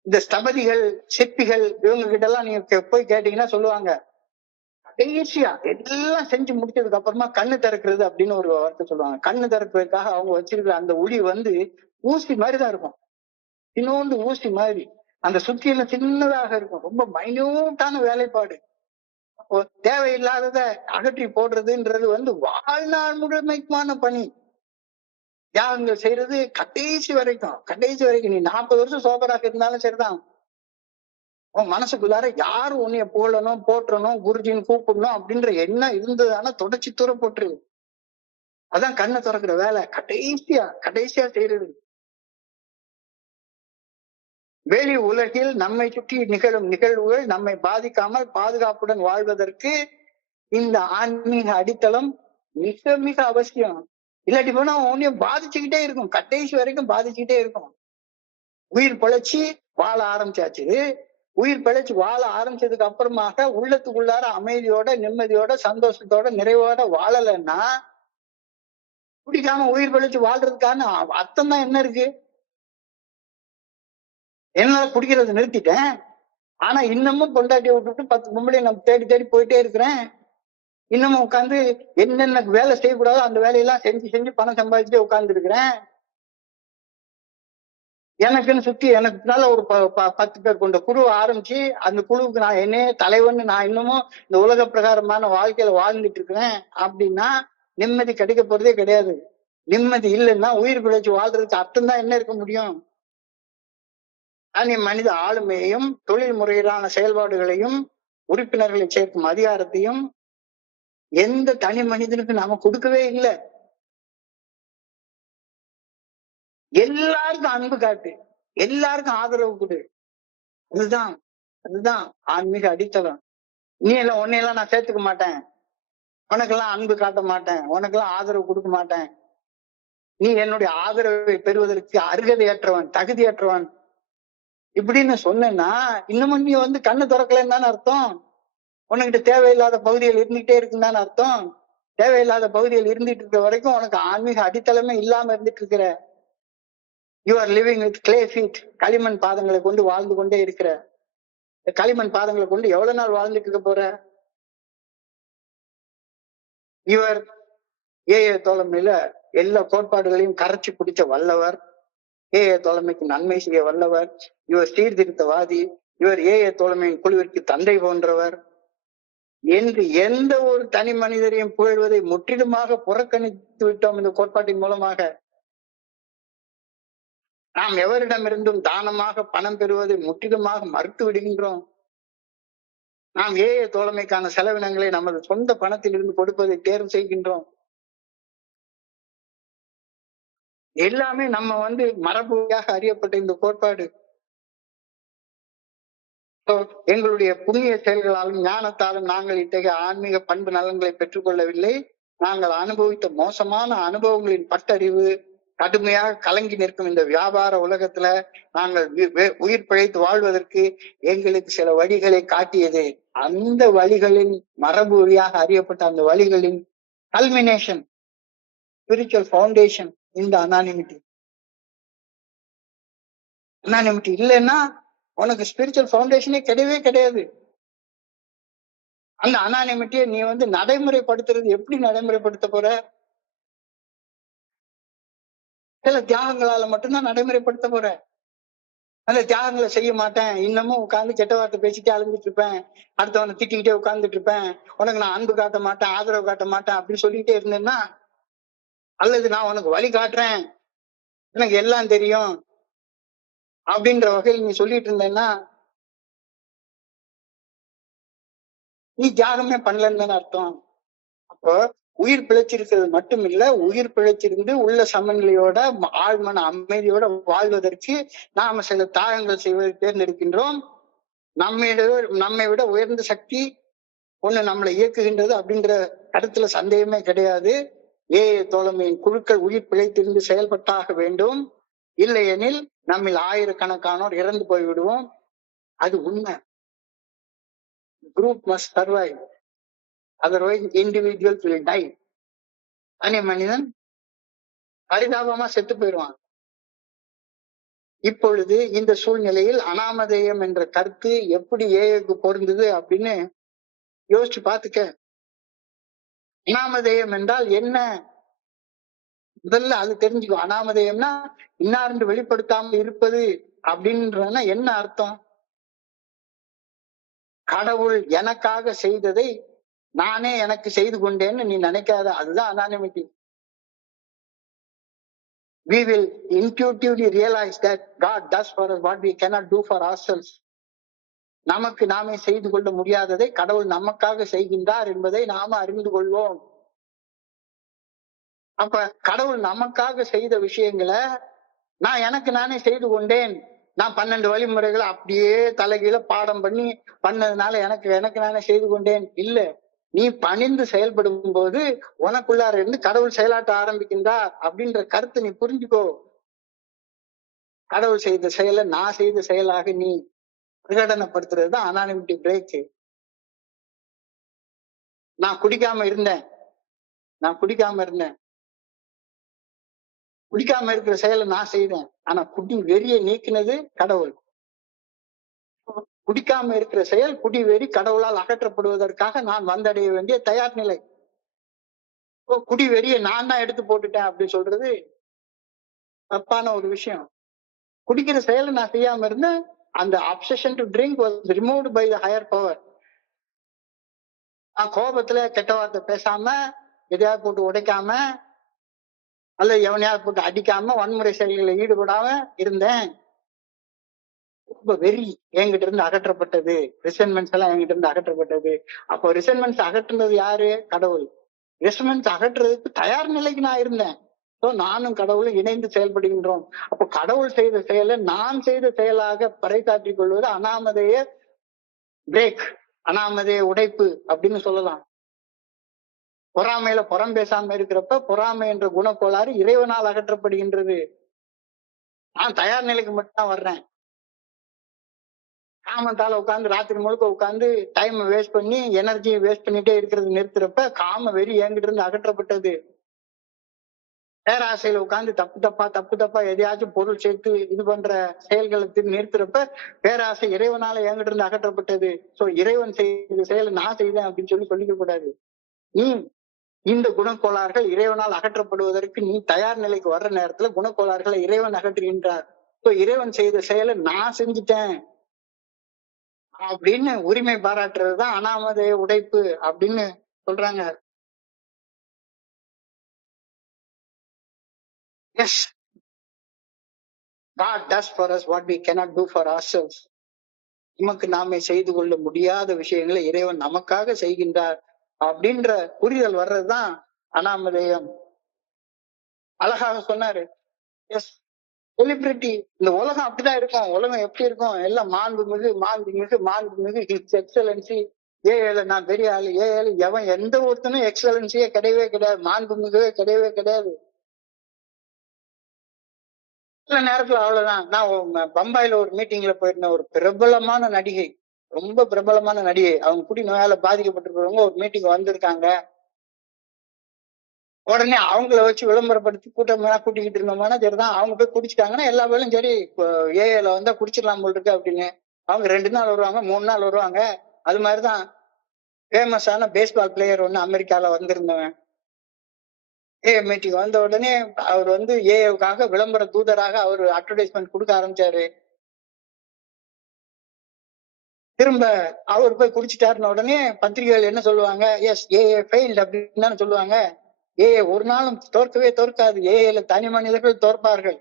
இந்த ஸ்தபதிகள் சிற்பிகள் இவங்க கிட்ட எல்லாம் நீங்க போய் கேட்டீங்கன்னா சொல்லுவாங்க, கடைசியா எல்லாம் செஞ்சு முடிச்சதுக்கு அப்புறமா கண்ணு திறக்கிறது அப்படின்னு ஒரு வார்த்தை சொல்லுவாங்க. கண்ணு திறக்கிறதுக்காக அவங்க வச்சிருக்கிற அந்த ஒளி ஊசி மாதிரிதான் இருக்கும், இன்னொன்று ஊசி மாதிரி. அந்த சுத்தியெல்லாம் சின்னதாக இருக்கும், ரொம்ப மைன்யூட்டான வேலைப்பாடு. தேவையில்லாதத அகற்றி போடுறதுன்றது வாழ்நாள் முழுமைக்குமான பணி. தியாகங்கள் செய்யறது கடைசி வரைக்கும் நீ 40 வருஷம் சோபராக இருந்தாலும் சரிதான், உன் மனசுக்குள்ளார யாரும் உன்னைய போலணும் போற்றணும் குருஜின்னு கூப்பிடணும் அப்படின்ற எண்ணம் இருந்ததுன்னா தொடச்சி தூர போட்டுரு. அதான் கண்ணை திறக்கிற வேலை கடைசியா செய்யறது. வெளி உலகில் நம்மை சுற்றி நிகழும் நிகழ்வுகள் நம்மை பாதிக்காமல் பாதுகாப்புடன் வாழ்வதற்கு இந்த ஆன்மீக அடித்தளம் மிக மிக அவசியம். இல்லாட்டி போனா உன்னையும் பாதிச்சுக்கிட்டே இருக்கும், கடைசி வரைக்கும் பாதிச்சுக்கிட்டே இருக்கும். உயிர் பிழைச்சி வாழ ஆரம்பிச்சாச்சு. உயிர் பிழைச்சு வாழ ஆரம்பிச்சதுக்கு அப்புறமாக உள்ளத்துக்குள்ளார அமைதியோட நிம்மதியோட சந்தோஷத்தோட நிறைவோட வாழலைன்னா பிடிக்காம உயிர் பிழைச்சு வாழ்றதுக்கான அர்த்தம் தான் என்ன இருக்கு? என்னால குடிக்கிறத நிறுத்திட்டேன், ஆனா இன்னமும் பொண்டாட்டியை விட்டுட்டு 10 பொம்பளை நம்ம தேடி போயிட்டே இருக்கிறேன். இன்னமும் உட்காந்து என்னென்ன வேலை செய்யக்கூடாதோ அந்த வேலையெல்லாம் செஞ்சு செஞ்சு பணம் சம்பாதிச்சுட்டு உட்கார்ந்து இருக்கிறேன். எனக்குன்னு சுத்தி எனக்கு பின்னால ஒரு 10 பேர் கொண்ட குழு ஆரம்பிச்சு அந்த குழுவுக்கு நான் என்னையே தலைவன், நான் இன்னமும் இந்த உலக பிரகாரமான வாழ்க்கையில வாழ்ந்துட்டு இருக்கிறேன் அப்படின்னா நிம்மதி கிடைக்க போறதே கிடையாது. நிம்மதி இல்லைன்னா உயிர் பிழைச்சு வாழ்றதுக்கு அர்த்தம் தான் என்ன இருக்க முடியும்? மனித ஆளுமையையும் தொழில் முறையிலான செயல்பாடுகளையும் உறுப்பினர்களை சேர்க்கும் அதிகாரத்தையும் எந்த தனி மனிதனுக்கு நாம கொடுக்கவே இல்லை. எல்லாருக்கும் அன்பு காட்டு, எல்லாருக்கும் ஆதரவு கொடு. அதுதான் அதுதான் ஆன்மீக அடித்தளம். நீ எல்லாம் உன்னையெல்லாம் நான் சேர்த்துக்க மாட்டேன், உனக்கெல்லாம் அன்பு காட்ட மாட்டேன், உனக்கெல்லாம் ஆதரவு கொடுக்க மாட்டேன், நீ என்னுடைய ஆதரவை பெறுவதற்கு அருகதையற்றவன், தகுதியற்றவன் இப்படின்னு சொன்னா இன்னமும் நீ கண்ணு திறக்கலன்னு தானே அர்த்தம். உனக்கிட்ட தேவையில்லாத பகுதிகள் இருந்துகிட்டே இருக்குன்னு தானே அர்த்தம். தேவையில்லாத பகுதிகள் இருந்துட்டு இருக்கிற வரைக்கும் உனக்கு ஆன்மீக அடித்தளமே இல்லாம இருந்துட்டு இருக்கிற. You are living with clay feet. களிமண் பாதங்களை கொண்டு வாழ்ந்து கொண்டே இருக்கிற. களிமண் பாதங்களை கொண்டு எவ்வளவு நாள் வாழ்ந்துட்டு இருக்க போற? இவர் ஏஏ தோழமையில எல்லா கோட்பாடுகளையும் கரைச்சி பிடிச்ச வல்லவர், ஏஏ தோழமைக்கு நன்மை செய்ய வல்லவர், இவர் சீர்திருத்தவாதி, இவர் ஏஏ தோழமையின் குழுவிற்கு தந்தை போன்றவர் என்று எந்த ஒரு தனி மனிதரையும் புகழ்வதை முற்றிலுமாக புறக்கணித்து விட்டோம் இந்த கோட்பாட்டின் மூலமாக. நாம் எவரிடமிருந்தும் தானமாக பணம் பெறுவதை முற்றிலுமாக மறுத்து விடுகின்றோம். நாம் ஏஏ தோழமைக்கான செலவினங்களை நமது சொந்த பணத்தில் இருந்து கொடுப்பதை தேர்வு செய்கின்றோம். எல்லாமே நம்ம மரபுயாக அறியப்பட்ட இந்த கோட்பாடு எங்களுடைய புண்ணிய செயல்களாலும் ஞானத்தாலும் நாங்கள் இத்தகைய ஆன்மீக பண்பு நலன்களை பெற்றுக்கொள்ளவில்லை. நாங்கள் அனுபவித்த மோசமான அனுபவங்களின் பட்டறிவு கடுமையாக கலங்கி நிற்கும் இந்த வியாபார உலகத்துல நாங்கள் உயிர் பிழைத்து வாழ்வதற்கு எங்களுக்கு சில வழிகளை காட்டியது. அந்த வழிகளின் மரபு வழியாக அறியப்பட்ட அந்த வழிகளின் கல்மினேஷன், ஸ்பிரிச்சுவல் ஃபவுண்டேஷன் இந்த அனானிமிட்டி. அனானிமிட்டி இல்லைன்னா உனக்கு ஸ்பிரிச்சுவல் ஃபவுண்டேஷனே கிடையவே கிடையாது. அந்த அனானிமிட்டியை நீ நடைமுறைப்படுத்துறது எப்படி நடைமுறைப்படுத்த போற? சில தியாகங்களால மட்டும்தான் நடைமுறைப்படுத்த போற. அந்த தியாகங்களை செய்ய மாட்டேன், இன்னமும் உட்கார்ந்து கெட்ட வார்த்தை பேசிட்டே அழுந்துட்டு இருப்பேன், அடுத்தவனை திட்டிக்கிட்டே உட்கார்ந்துட்டு இருப்பேன், உனக்கு நான் அன்பு காட்ட மாட்டேன், ஆதரவு காட்ட மாட்டேன் அப்படின்னு சொல்லிக்கிட்டே இருந்தேன்னா, அல்லது நான் உனக்கு வழி காட்டுறேன், எனக்கு எல்லாம் தெரியும் அப்படின்ற வகையில் நீ சொல்லிட்டு இருந்தேன்னா நீ தியாகமே பண்ணலன்னு தானே அர்த்தம். அப்போ உயிர் பிழைச்சிருக்கிறது மட்டும் இல்ல, உயிர் பிழைச்சிருந்து உள்ள சமநிலையோட ஆழ்மன அமைதியோட வாழ்வதற்கு நாம சில தியாகங்கள் செய்வதை தேர்ந்தெடுக்கின்றோம். நம்மை விட உயர்ந்த சக்தி ஒண்ணு நம்மளை இயக்குகின்றது அப்படின்ற கருத்துல சந்தேகமே கிடையாது. ஏஏ தோழமையின் குழுக்கள் உயிர் பிழைத்திருந்து செயல்பட்டாக வேண்டும். இல்லையெனில் நம்மில் ஆயிரக்கணக்கானோர் இறந்து போய்விடுவோம். அது உண்மை. Group must survive, otherwise individuals will tie. தனி மனிதன் பரிதாபமா செத்து போயிடுவான். இப்பொழுது இந்த சூழ்நிலையில் அனாமதேயம் என்ற கருத்து எப்படி ஏஏக்கு பொருந்தது அப்படின்னு யோசிச்சு பாத்துக்க. அனாமதேயம் என்றால் என்ன? முதல்ல அது தெரிஞ்சுக்கோ. அனாமதேயம்னா இன்னார்ந்து வெளிப்படுத்தாமல் இருப்பது அப்படின்றதுனா என்ன அர்த்தம்? கடவுள் எனக்காக செய்ததை நானே எனக்கு செய்து கொண்டேன்னு நீ நினைக்காத, அதுதான் anonymity. We will intuitively realize that God does for us what we cannot do for ourselves. நமக்கு நாமே செய்து கொள்ள முடியாததை கடவுள் நமக்காக செய்கின்றார் என்பதை நாம அறிந்து கொள்வோம். அப்ப கடவுள் நமக்காக செய்த விஷயங்களை நான் எனக்கு நானே செய்து கொண்டேன், நான் 12 வழிமுறைகளை அப்படியே தலைகீழ பாடம் பண்ணி பண்ணதுனால எனக்கு நானே செய்து கொண்டேன் இல்ல. நீ பணிந்து செயல்படும் போது உனக்குள்ளார இருந்து கடவுள் செயலாட்ட ஆரம்பிக்கின்றார் அப்படின்ற கருத்தை நீ புரிஞ்சுக்கோ. கடவுள் செய்த செயலை நான் செய்த செயலாக நீ பிரகடனப்படுத்துறது தான் அனானிமிட்டி பிரேக். நான் குடிக்காம இருந்தேன் குடிக்காம இருக்கிற செயலை நான் செய்தேன், ஆனா குடி வெறியை நீக்கினது கடவுள். குடிக்காம இருக்கிற செயல் குடிவெறி கடவுளால் அகற்றப்படுவதற்காக நான் வந்தடைய வேண்டிய தயார் நிலை. குடிவெறியை நான் தான் எடுத்து போட்டுட்டேன் அப்படின்னு சொல்றது தப்பான ஒரு விஷயம். குடிக்கிற செயலை நான் செய்யாம இருந்தேன். அந்த obsession to drink was removed by the higher power. நான் கோபத்துல கெட்ட வார்த்தை பேசாம, எதையாவது போட்டு உடைக்காம, அல்ல எவனையாவது போட்டு அடிக்காம, வன்முறை செயல்களில் ஈடுபடாம இருந்தேன். ரொம்ப வெறி என்கிட்ட இருந்து அகற்றப்பட்டது. ரிசன்மெண்ட்ஸ் எல்லாம் என்கிட்ட இருந்து அகற்றப்பட்டது. அப்போ ரிசன்மெண்ட்ஸ் அகற்றுனது யாரு? கடவுள். ரிசன்மெண்ட்ஸ் அகற்றுறதுக்கு தயார் நிலைக்கு நான் இருந்தேன். நானும் கடவுளும் இணைந்து செயல்படுகின்றோம். அப்போ கடவுள் செய்த செயலை நான் செய்த செயலாக பறைசாற்றிக் கொள்வது அனாமதேய பிரேக், அனாமதேய உடைப்பு அப்படின்னு சொல்லலாம். பொறாமையில புறம் பேசாம இருக்கிறப்ப பொறாமை என்ற குணக்கோளாறு இறைவனால் அகற்றப்படுகின்றது. நான் தயார் நிலைக்கு மட்டும் தான் வர்றேன். காமத்தால உட்காந்து ராத்திரி முழுக்க உட்காந்து டைம் வேஸ்ட் பண்ணி எனர்ஜியை வேஸ்ட் பண்ணிட்டே இருக்கிறது நிறுத்துறப்ப காம வெறி என்கிட்ட இருந்து அகற்றப்பட்டது. பேராசையில உட்காந்து தப்பு தப்பா எதையாச்சும் பொருள் சேர்த்து இது பண்ற செயல்களை நிறுத்துறப்ப பேராசை இறைவனால என்கிட்ட இருந்து அகற்றப்பட்டது. சோ இறைவன் செய்த செயலை நான் செய்தேன் அப்படின்னு சொல்லிக்க கூடாது. நீ இந்த குணக்கோளாறுகள் இறைவனால் அகற்றப்படுவதற்கு நீ தயார் நிலைக்கு வர்ற நேரத்துல குணக்கோளாறுகளை இறைவன் அகற்றுகின்றார். சோ இறைவன் செய்த செயலை நான் செஞ்சுட்டேன் அப்படின்னு உரிமை பாராட்டுறதுதான் அனாமதேய உடைப்பு அப்படின்னு சொல்றாங்க. Yes, God does for us what we cannot do for ourselves. நமக்கு நாமே செய்து கொள்ள முடியாத விஷயங்களை இறைவன் நமக்காக செய்கின்றார் அப்படின்ற புரிதல் வர்றதுதான் அனாமதேயம். அழகாக சொன்னாரு. Yes, celebrity. இந்த உலகம் அப்படிதான் இருக்கும். உலகம் எப்படி இருக்கும்? எல்லாம் மாண்புமிகு ஹிஸ் எக்ஸலன்சி. ஏழு நான் பெரிய ஆளு, ஏழு எவன் எந்த ஒருத்தனும் எக்ஸலன்சியே கிடையவே கிடையாது, மாண்புமிகவே கிடையவே கிடையாது. சில நேரத்துல அவ்வளவுதான். நான் பம்பாயில ஒரு மீட்டிங்ல போயிருந்தேன். ஒரு பிரபலமான நடிகை, ரொம்ப பிரபலமான நடிகை, அவங்க குடி நோயால பாதிக்கப்பட்டிருக்கிறவங்க ஒரு மீட்டிங் வந்திருக்காங்க. உடனே அவங்கள வச்சு விளம்பரப்படுத்தி கூட்டமெல்லாம் கூட்டிக்கிட்டு இருந்தோம்னா சரிதான். அவங்க போய் குடிச்சிட்டாங்கன்னா எல்லா வேலையும் சரி, ஏஏல வந்தா குடிச்சிடலாம் போல் இருக்கு அப்படின்னு. அவங்க 2 நாள் வருவாங்க, 3 நாள் வருவாங்க. அது மாதிரிதான் ஃபேமஸான பேஸ்பால் பிளேயர் ஒண்ணு அமெரிக்கால வந்திருந்தவன். ஏஏ மீட்டிங் வந்த உடனே அவர் ஏஏவுக்காக விளம்பர தூதராக அவர் அட்வர்டைஸ்மெண்ட் கொடுக்க ஆரம்பிச்சாரு. திரும்ப அவர் போய் குடிச்சிட்டாருன உடனே பத்திரிகைகள் என்ன சொல்லுவாங்க? எஸ், ஏஏ ஃபெயில்ட் அப்படின்னு தானே சொல்லுவாங்க. ஏஏ ஒரு நாளும் தோற்கவே தோற்காது. ஏஏல தனி மனிதர்கள் தோற்பார்கள்.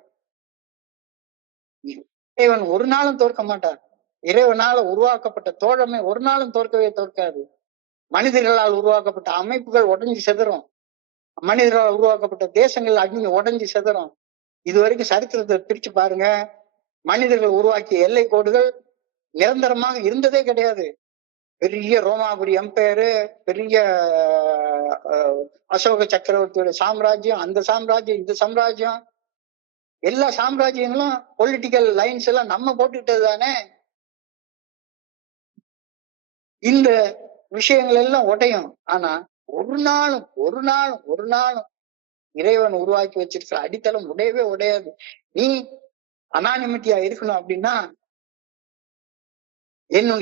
இறைவன் ஒரு நாளும் தோற்க மாட்டார். இறைவனால உருவாக்கப்பட்ட தோழமை ஒரு நாளும் தோற்கவே தோற்காது. மனிதர்களால் உருவாக்கப்பட்ட அமைப்புகள் உடைஞ்சு செதறும். மனிதர்களால் உருவாக்கப்பட்ட தேசங்கள் அடிஞ்சு உடைஞ்சு செதறும். இதுவரைக்கும் சரித்திரத்தை பிரிச்சு பாருங்க. மனிதர்கள் உருவாக்கிய எல்லை கோடுகள் நிரந்தரமாக இருந்ததே கிடையாது. பெரிய ரோமாபுரி எம்பையரு, பெரிய அசோக சக்கரவர்த்தியோட சாம்ராஜ்யம், அந்த சாம்ராஜ்யம், இந்த சாம்ராஜ்யம், எல்லா சாம்ராஜ்யங்களும் பொலிட்டிக்கல் லைன்ஸ் எல்லாம் நம்ம போட்டுக்கிட்டது தானே. இந்த விஷயங்கள் எல்லாம் உடையும். ஆனா ஒரு நாளும் இறைவன் உருவாக்கி வச்சிருக்கிற அடித்தளம் உடையவே உடையாது. நீ அனானிமிட்டியா இருக்கணும் அப்படின்னா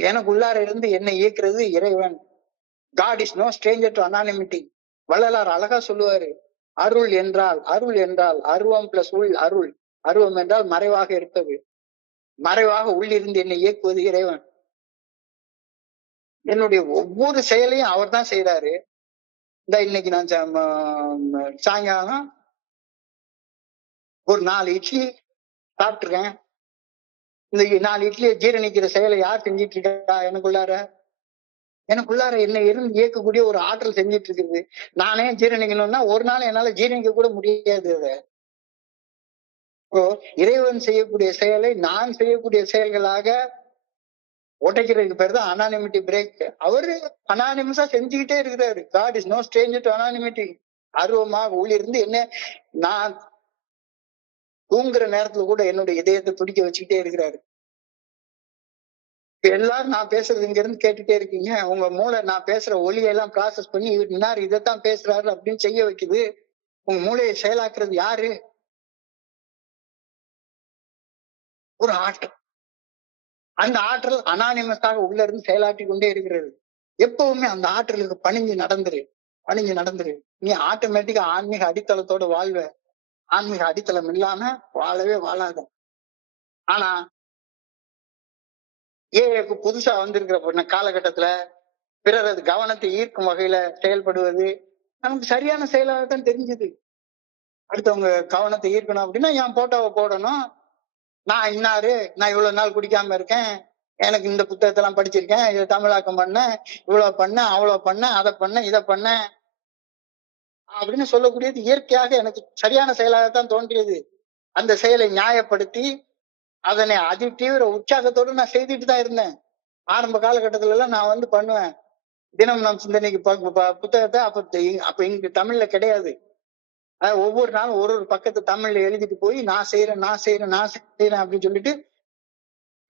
எனக்குள்ளார இருந்து என்னை இயக்குறது இறைவன். God is no stranger to anonymity. Vallalar அழகா சொல்லுவாரு, அருள் என்றால் அருவம் பிளஸ் உள் அருள். அருவம் என்றால் மறைவாக இருப்பது, மறைவாக உள்ளிருந்து என்னை இயக்குவது இறைவன். என்னுடைய ஒவ்வொரு செயலையும் அவர் தான் செய்யறாரு. இந்த இன்னைக்கு நான் சாயங்காலம் ஒரு 4 இட்லி சாப்பிட்டுருக்கேன். இந்த 4 இட்லியை ஜீரணிக்கிற செயலை யார் செஞ்சிட்டு இருக்கா? எனக்குள்ளார என்னை இருந்து இயக்கக்கூடிய ஒரு ஆற்றல் செஞ்சிட்டு இருக்குது. நானே ஜீரணிக்கணும்னா ஒரு நாள் என்னால ஜீரணிக்க கூட முடியாது. இப்போ இறைவன் செய்யக்கூடிய செயலை நான் செய்யக்கூடிய செயல்களாக உடைக்கிறதுக்கு பேர் தான் அனானிமிட்டி பிரேக். அவரு அனானிமஸா செஞ்சுக்கிட்டே இருக்கிறாரு. God is no stranger to anonymity. ஆர்வமாக உள்ளிருந்து என்ன, நான் தூங்குற நேரத்துல கூட என்னுடைய இதயத்தை துடிக்க வச்சுக்கிட்டே இருக்கிறாரு. எல்லாரும் நான் பேசுறது இங்க இருந்து கேட்டுட்டே இருக்கீங்க. உங்க மூளை நான் பேசுற ஒலியெல்லாம் ப்ராசஸ் பண்ணி இன்னார் இதைத்தான் பேசுறாரு அப்படின்னு செய்ய வைக்குது. உங்க மூளையை செயலாக்குறது யாரு? ஒரு ஆற்றல். அந்த ஆற்றல் அனானிமஸாக உள்ள இருந்து செயலாற்றி கொண்டே இருக்கிறது. எப்பவுமே அந்த ஆற்றலுக்கு பணிஞ்சு நடந்துரு. நீ ஆட்டோமேட்டிக்கா ஆன்மீக அடித்தளத்தோட வாழ்வ. ஆன்மீக அடித்தளம் இல்லாம வாழவே வாழாத. ஆனா ஏஐக்கு புதுசா வந்திருக்கிற காலகட்டத்துல பிறரது கவனத்தை ஈர்க்கும் வகையில செயல்படுவது நமக்கு சரியான செயலாகத்தான் தெரிஞ்சது. அடுத்தவங்க கவனத்தை ஈர்க்கணும் அப்படின்னா என் போட்டோவை போடணும். நான் இவ்வளவு நாள் குடிக்காம இருக்கேன், எனக்கு இந்த புத்தகத்தை எல்லாம் படிச்சிருக்கேன், இதை தமிழாக்கம் பண்ணேன், இவ்வளவு பண்ணேன், அவ்வளவு பண்ணேன், அதை பண்ணேன், இதை பண்ணேன் அப்படின்னு சொல்லக்கூடியது இயற்கையாக எனக்கு சரியான செயலாகத்தான் தோன்றியது. அந்த செயலை நியாயப்படுத்தி அதனை அதி தீவிர உற்சாகத்தோடு நான் செய்துட்டு தான் இருந்தேன். ஆரம்ப காலகட்டத்துல எல்லாம் நான் பண்ணுவேன். தினம் நாம் சிந்தனைக்கு புத்தகத்தை அப்ப இங்க தமிழ்ல கிடையாது. ஒவ்வொரு நாளும் ஒரு பக்கத்தை தமிழ்ல எழுதிட்டு போய் நான் செய்யறேன் அப்படின்னு சொல்லிட்டு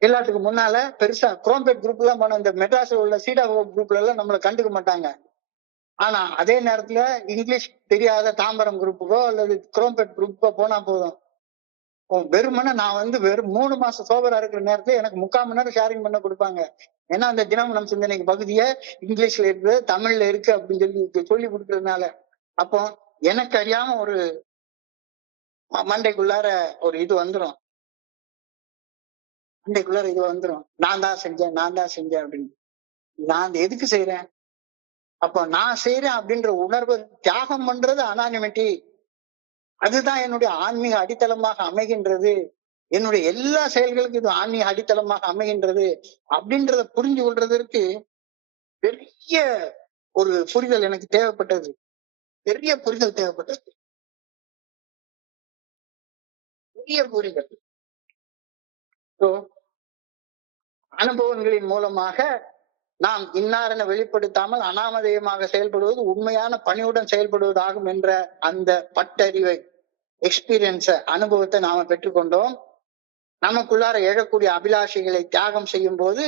எல்லாத்துக்கும் முன்னால பெருசா குரோம்பேட் குரூப் எல்லாம் போன இந்த மெட்ராஸ்ல உள்ள சீடா குரூப்ல எல்லாம் நம்மளை கண்டுக்க மாட்டாங்க. ஆனா அதே நேரத்துல இங்கிலீஷ் தெரியாத தாம்பரம் குரூப்புக்கோ அல்லது குரோம்பேட் குரூப்புக்கோ போனா போதும், வெறுமனே நான் வெறும் 3 மாசம் சோபரா இருக்கிற நேரத்துல எனக்கு 3/4 மணி நேரம் ஷேரிங் பண்ண கொடுப்பாங்க. ஏன்னா அந்த தினம் நம் சிந்தனைக்கு பகுதிய இங்கிலீஷ்ல இருக்கு, தமிழ்ல இருக்கு அப்படின்னு சொல்லி கொடுக்கறதுனால அப்போ எனக்கு அறியாம ஒரு மண்டைக்குள்ளார ஒரு இது வந்துடும். நான் தான் செஞ்சேன் அப்படின்னு. நான் எதுக்கு செய்யறேன்? அப்ப நான் செய்யறேன் அப்படின்ற உணர்வு தியாகம் பண்றது அனானிமிட்டி. அதுதான் என்னுடைய ஆன்மீக அடித்தளமாக அமைகின்றது. என்னுடைய எல்லா செயல்களுக்கும் இது ஆன்மீக அடித்தளமாக அமைகின்றது அப்படின்றத புரிஞ்சு கொள்றதற்கு பெரிய ஒரு புரிதல் எனக்கு தேவைப்பட்டது. பெரிய புரிதல். அனுபவங்களின் மூலமாக நாம் இன்னாரென வெளிப்படுத்தாமல் அனாமதேயமாக செயல்படுவது உண்மையான பணியுடன் செயல்படுவதாகும் என்ற அந்த பட்டறிவை, எக்ஸ்பீரியன்ஸ, அனுபவத்தை நாம பெற்றுக்கொண்டோம். நமக்குள்ளார எழக்கூடிய அபிலாஷைகளை தியாகம் செய்யும் போது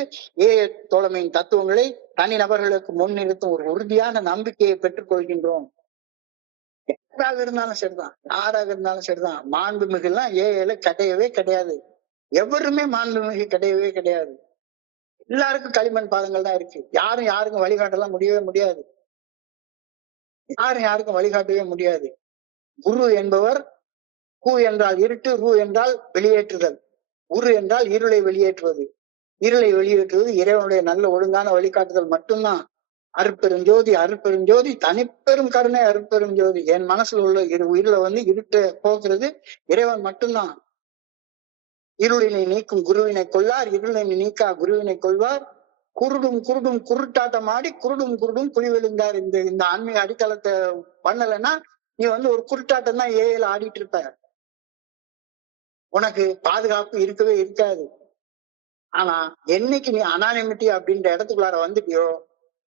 தோழமையின் தத்துவங்களை தனிநபர்களுக்கு முன்னிறுத்தும் ஒரு உறுதியான நம்பிக்கையை பெற்றுக் கொள்கின்றோம். யாராக இருந்தாலும் சரிதான். மாண்புமிகு எல்லாம் ஏஐல கிடையவே கிடையாது. எவருமே மாண்புமிகு கிடையவே கிடையாது. எல்லாருக்கும் களிமண் பாதங்கள் தான் இருக்கு. யாருக்கும் வழிகாட்டலாம் வழிகாட்டவே முடியாது. குரு என்பவர் கு என்றால் இருட்டு, ரு என்றால் வெளியேற்றுதல், குரு என்றால் இருளை வெளியேற்றுவது. இறைவனுடைய நல்ல ஒழுங்கான வழிகாட்டுதல் மட்டும்தான். அருட்பெருஞ்சோதி தனிப்பெரும் கருணை அருட்பெருஞ்சோதி. என் மனசுல உள்ள இருளை இருட்ட போக்குறது இறைவன் மட்டும்தான். இருளினை நீக்கும் குருவினை கொள்ளார், இருளினை நீக்கா குருவினை கொள்வார். குருடும் குருட்டாட்டம் ஆடி குருடும் குழி விழுந்தார். இந்த ஆன்மீக அடித்தளத்தை பண்ணலைன்னா நீ ஒரு குருட்டாட்டம் தான் ஏஐல ஆடிட்டு இருப்ப. உனக்கு பாதுகாப்பு இருக்கவே இருக்காது. ஆனா என்னைக்கு நீ அனானிமிட்டி அப்படின்ற இடத்துக்குள்ளார வந்துட்டியோ,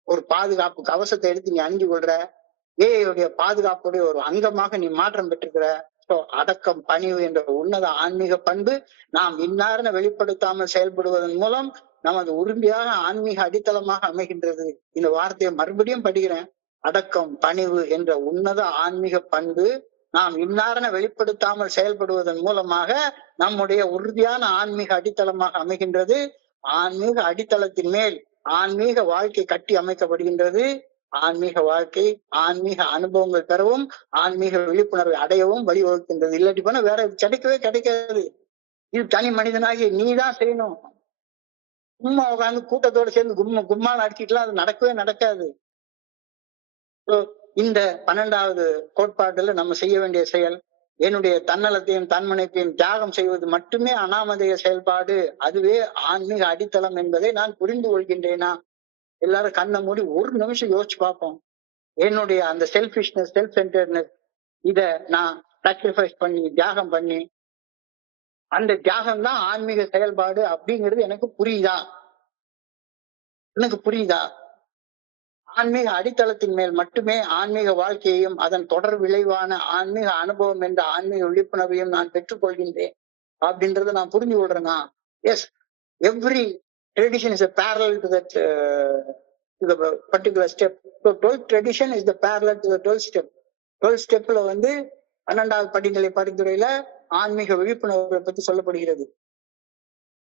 ஒரு பாதுகாப்பு கவசத்தை எடுத்து நீ அணிஞ்சு கொள்ற, ஏஐயுடைய பாதுகாப்புடைய ஒரு அங்கமாக நீ மாற்றம் பெற்றிருக்கிற. அடக்கம், பணிவு என்ற உன்னத ஆன்மீக பண்பு நாம் இன்னாரென வெளிப்படுத்தாமல் செயல்படுவதன் மூலம் நமது உறுதியாக ஆன்மீக அடித்தளமாக அமைகின்றது. இந்த வார்த்தையை மறுபடியும் படிக்கிறேன். அடக்கம், பணிவு என்ற உன்னத ஆன்மீக பண்பு நாம் இன்னாரென வெளிப்படுத்தாமல் செயல்படுவதன் மூலமாக நம்முடைய உறுதியான ஆன்மீக அடித்தளமாக அமைகின்றது. ஆன்மீக அடித்தளத்தின் மேல் ஆன்மீக வாழ்க்கை கட்டி அமைக்கப்படுகின்றது. ஆன்மீக வாழ்க்கை, ஆன்மீக அனுபவங்கள் பெறவும், ஆன்மீக விழிப்புணர்வை அடையவும் வழிவகுக்கின்றது. இல்லாட்டி போனா வேற கிடைக்காது. இது தனி மனிதனாகி நீதான் செய்யணும். சும்மா உட்காந்து கூட்டத்தோடு சேர்ந்து கும்மால் அடிச்சுட்டுலாம் அது நடக்கவே நடக்காது. இந்த 12வது கோட்பாட்டுல நம்ம செய்ய வேண்டிய செயல், என்னுடைய தன்னலத்தையும் தன்மனைத்தையும் தியாகம் செய்வது மட்டுமே அனாமதேய செயல்பாடு. அதுவே ஆன்மீக அடித்தளம் என்பதை நான் புரிந்து கொள்கின்றேனா? எல்லாரும் கண்ணை மூடி ஒரு நிமிஷம் யோசிச்சு பார்ப்போம். என்னுடைய அந்த செல்ஃபிஷ்னஸ், செல்ஃப் சென்டர்னஸ், இத நான் சாக்ரிஃபைஸ் பண்ணி தியாகம் பண்ணி, அந்த தியாகம் தான் ஆன்மீக செயல்பாடு அப்படிங்கிறது எனக்கு புரியுதா? ஆன்மீக அடித்தளத்தின் மேல் மட்டுமே ஆன்மீக வாழ்க்கையையும் அதன் தொடர் விளைவான ஆன்மீக அனுபவம் என்ற ஆன்மீக விழிப்புணர்வையும் நான் பெற்றுக்கொள்கின்றேன் அப்படின்றத நான் புரிஞ்சு கொள்றேன்னா, yes, every tradition is a parallel to that to the particular step. So 12th tradition is the parallel to the 12th step. 12th stepல 12வது படிநிலை பரிந்துரையில ஆன்மீக விழிப்புணர்வை பத்தி சொல்லப்படுகிறது.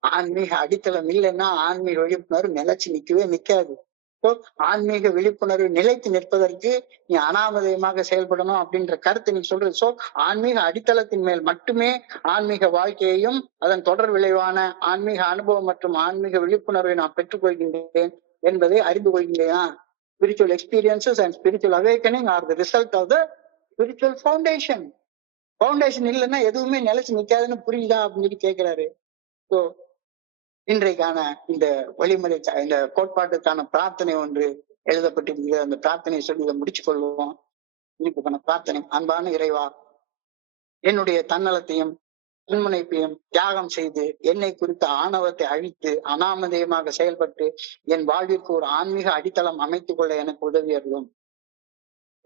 ஆன்மீக அடித்தளம் இல்லைன்னா ஆன்மீக விழிப்புணர்வு நிலைச்சு நிக்கவே நிக்காது. இப்போ ஆன்மீக விழிப்புணர்வு நிலைத்து நிற்பதற்கு நீ அனாமதயமாக செயல்படணும் அப்படின்ற கருத்து நீ சொல்றது. சோ ஆன்மீக அடித்தளத்தின் மேல் மட்டுமே ஆன்மீக வாழ்க்கையையும் அதன் தொடர் விளைவான ஆன்மீக அனுபவம் மற்றும் ஆன்மீக விழிப்புணர்வை நான் பெற்றுக் கொள்கின்றேன் என்பதை அறிந்து கொள்கின்றேனா? Spiritual experiences and spiritual awakening are the result of the spiritual foundation. Foundation இல்லைன்னா எதுவுமே நிலைச்சு நிக்காதுன்னு புரியுதா அப்படின்னு கேட்கிறாரு. ஸோ இன்றைக்கான இந்த வழிமுறை இந்த கோட்பாட்டுக்கான பிரார்த்தனை ஒன்று எழுதப்பட்டிருக்கிறது. அந்த பிரார்த்தனையை சொல்லி இதை முடிச்சு கொள்வோம். இதுக்கான பிரார்த்தனை. அன்பான இறைவா, என்னுடைய தன்னலத்தையும் தன்முனைப்பையும் தியாகம் செய்து என்னை குறித்த ஆணவத்தை அழித்து அனாமதயமாக செயல்பட்டு என் வாழ்விற்கு ஒரு ஆன்மீக அடித்தளம் அமைத்துக் கொள்ள எனக்கு உதவி அருளும்.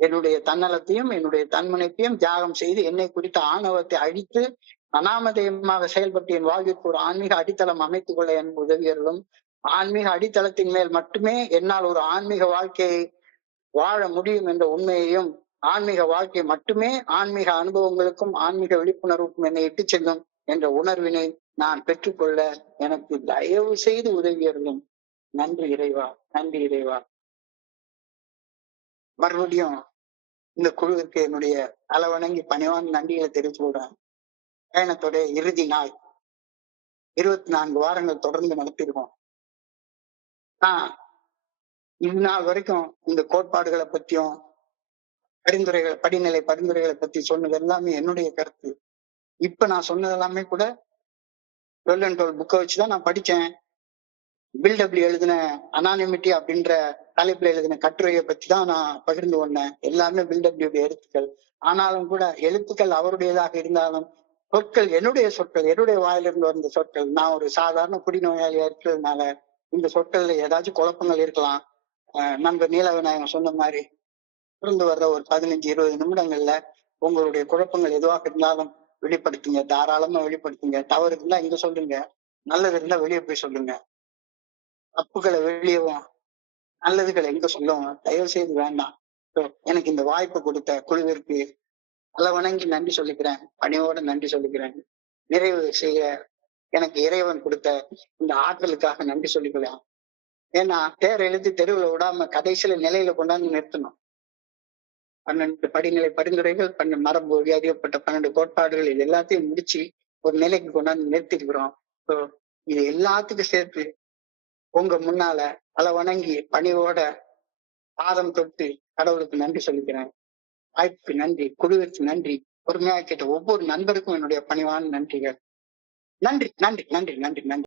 என்னுடைய தன்னலத்தையும் என்னுடைய தன்முனைப்பையும் தியாகம் செய்து என்னை குறித்த ஆணவத்தை அழித்து அனாமதயமாக செயல்பட்டு என் வாழ்விற்கு ஒரு ஆன்மீக அடித்தளம் அமைத்துக் கொள்ள எனக்கு உதவி அருளும். ஆன்மீக அடித்தளத்தின் மேல் மட்டுமே என்னால் ஒரு ஆன்மீக வாழ்க்கையை வாழ முடியும் என்ற உண்மையையும், ஆன்மீக வாழ்க்கை மட்டுமே ஆன்மீக அனுபவங்களுக்கும் ஆன்மீக விழிப்புணர்வுக்கும் என்னை இட்டுச் செல்லும் என்ற உணர்வினை நான் பெற்றுக்கொள்ள எனக்கு தயவு செய்து உதவி அருளும். நன்றி இறைவா, நன்றி இறைவா. மறுபடியும் இந்த குழுவிற்கு என்னுடைய அளவணங்கி பணிவான நன்றிகளை தெரிவித்து விடுறேன். பயணத்துடைய இறுதி நாள் 24 வாரங்கள் தொடர்ந்து நடத்திருக்கோம். நான் இது நாள் வரைக்கும் இந்த கோட்பாடுகளை பத்தியும் பரிந்துரைகள் படிநிலை பரிந்துரைகளை பத்தி சொன்னது எல்லாமே என்னுடைய கருத்து. இப்ப நான் சொன்னது எல்லாமே கூட 12 and 12 புக்கை வச்சுதான் நான் படிச்சேன். பில்டபிள்யூ எழுதின அனானிமிட்டி அப்படின்ற தலைப்புல எழுதின கட்டுரையை பத்தி தான் நான் பகிர்ந்து கொண்டேன். எல்லாமே பில்டபிள்யூ எழுத்துக்கள். ஆனாலும் கூட எழுத்துக்கள் அவருடையதாக இருந்தாலும் சொற்கள் என்னுடைய சொற்கள், என்னுடைய வாயிலிருந்து வந்த சொற்கள். நான் ஒரு சாதாரண குடிநோயாளியா இருக்கிறதுனால இந்த சொற்கள்ல ஏதாச்சும் குழப்பங்கள் இருக்கலாம். நண்பர் நீலவிநாயகம் சொன்ன மாதிரி இருந்து வர்ற ஒரு 15-20 நிமிடங்கள்ல உங்களுடைய குழப்பங்கள் எதுவாக இருந்தாலும் வெளிப்படுத்துங்க, தாராளமா வெளிப்படுத்துங்க. தவறு இருந்தா இங்க சொல்லுங்க, நல்லது இருந்தா வெளியே போய் சொல்லுங்க. தப்புகளை வெளியவும் நல்லதுகளை எங்க சொல்லுவோம், தயவு செய்து வேண்டாம். எனக்கு இந்த வாய்ப்பு கொடுத்த குழுவிற்கு வணங்கி நன்றி சொல்லிக்கிறேன், பணியோட நன்றி சொல்லிக்கிறேன். நிறைவு செய்ய எனக்கு இறைவன் கொடுத்த இந்த ஆற்றலுக்காக நன்றி சொல்லிக்கலாம். ஏன்னா தேர் எழுதி தெருவில் விடாம கடைசியில நிலையில கொண்டாந்து நிறுத்தணும். 12 படிநிலை பரிந்துரைகள், மரபு அறியப்பட்ட 12 கோட்பாடுகள், இது எல்லாத்தையும் முடிச்சு ஒரு நிலைக்கு கொண்டாந்து நிறுத்திருக்கிறோம். இது எல்லாத்துக்கும் சேர்த்து உங்க முன்னால வணங்கி பணிவோட பாதம் தொட்டு கடவுளுக்கு நன்றி சொல்லிக்கிறேன். வாய்ப்புக்கு நன்றி, குழுவிற்கு நன்றி, பொறுமையாக கேட்ட ஒவ்வொரு நண்பருக்கும் என்னுடைய பணிவான நன்றிகள். நன்றி நன்றி நன்றி நன்றி நன்றி.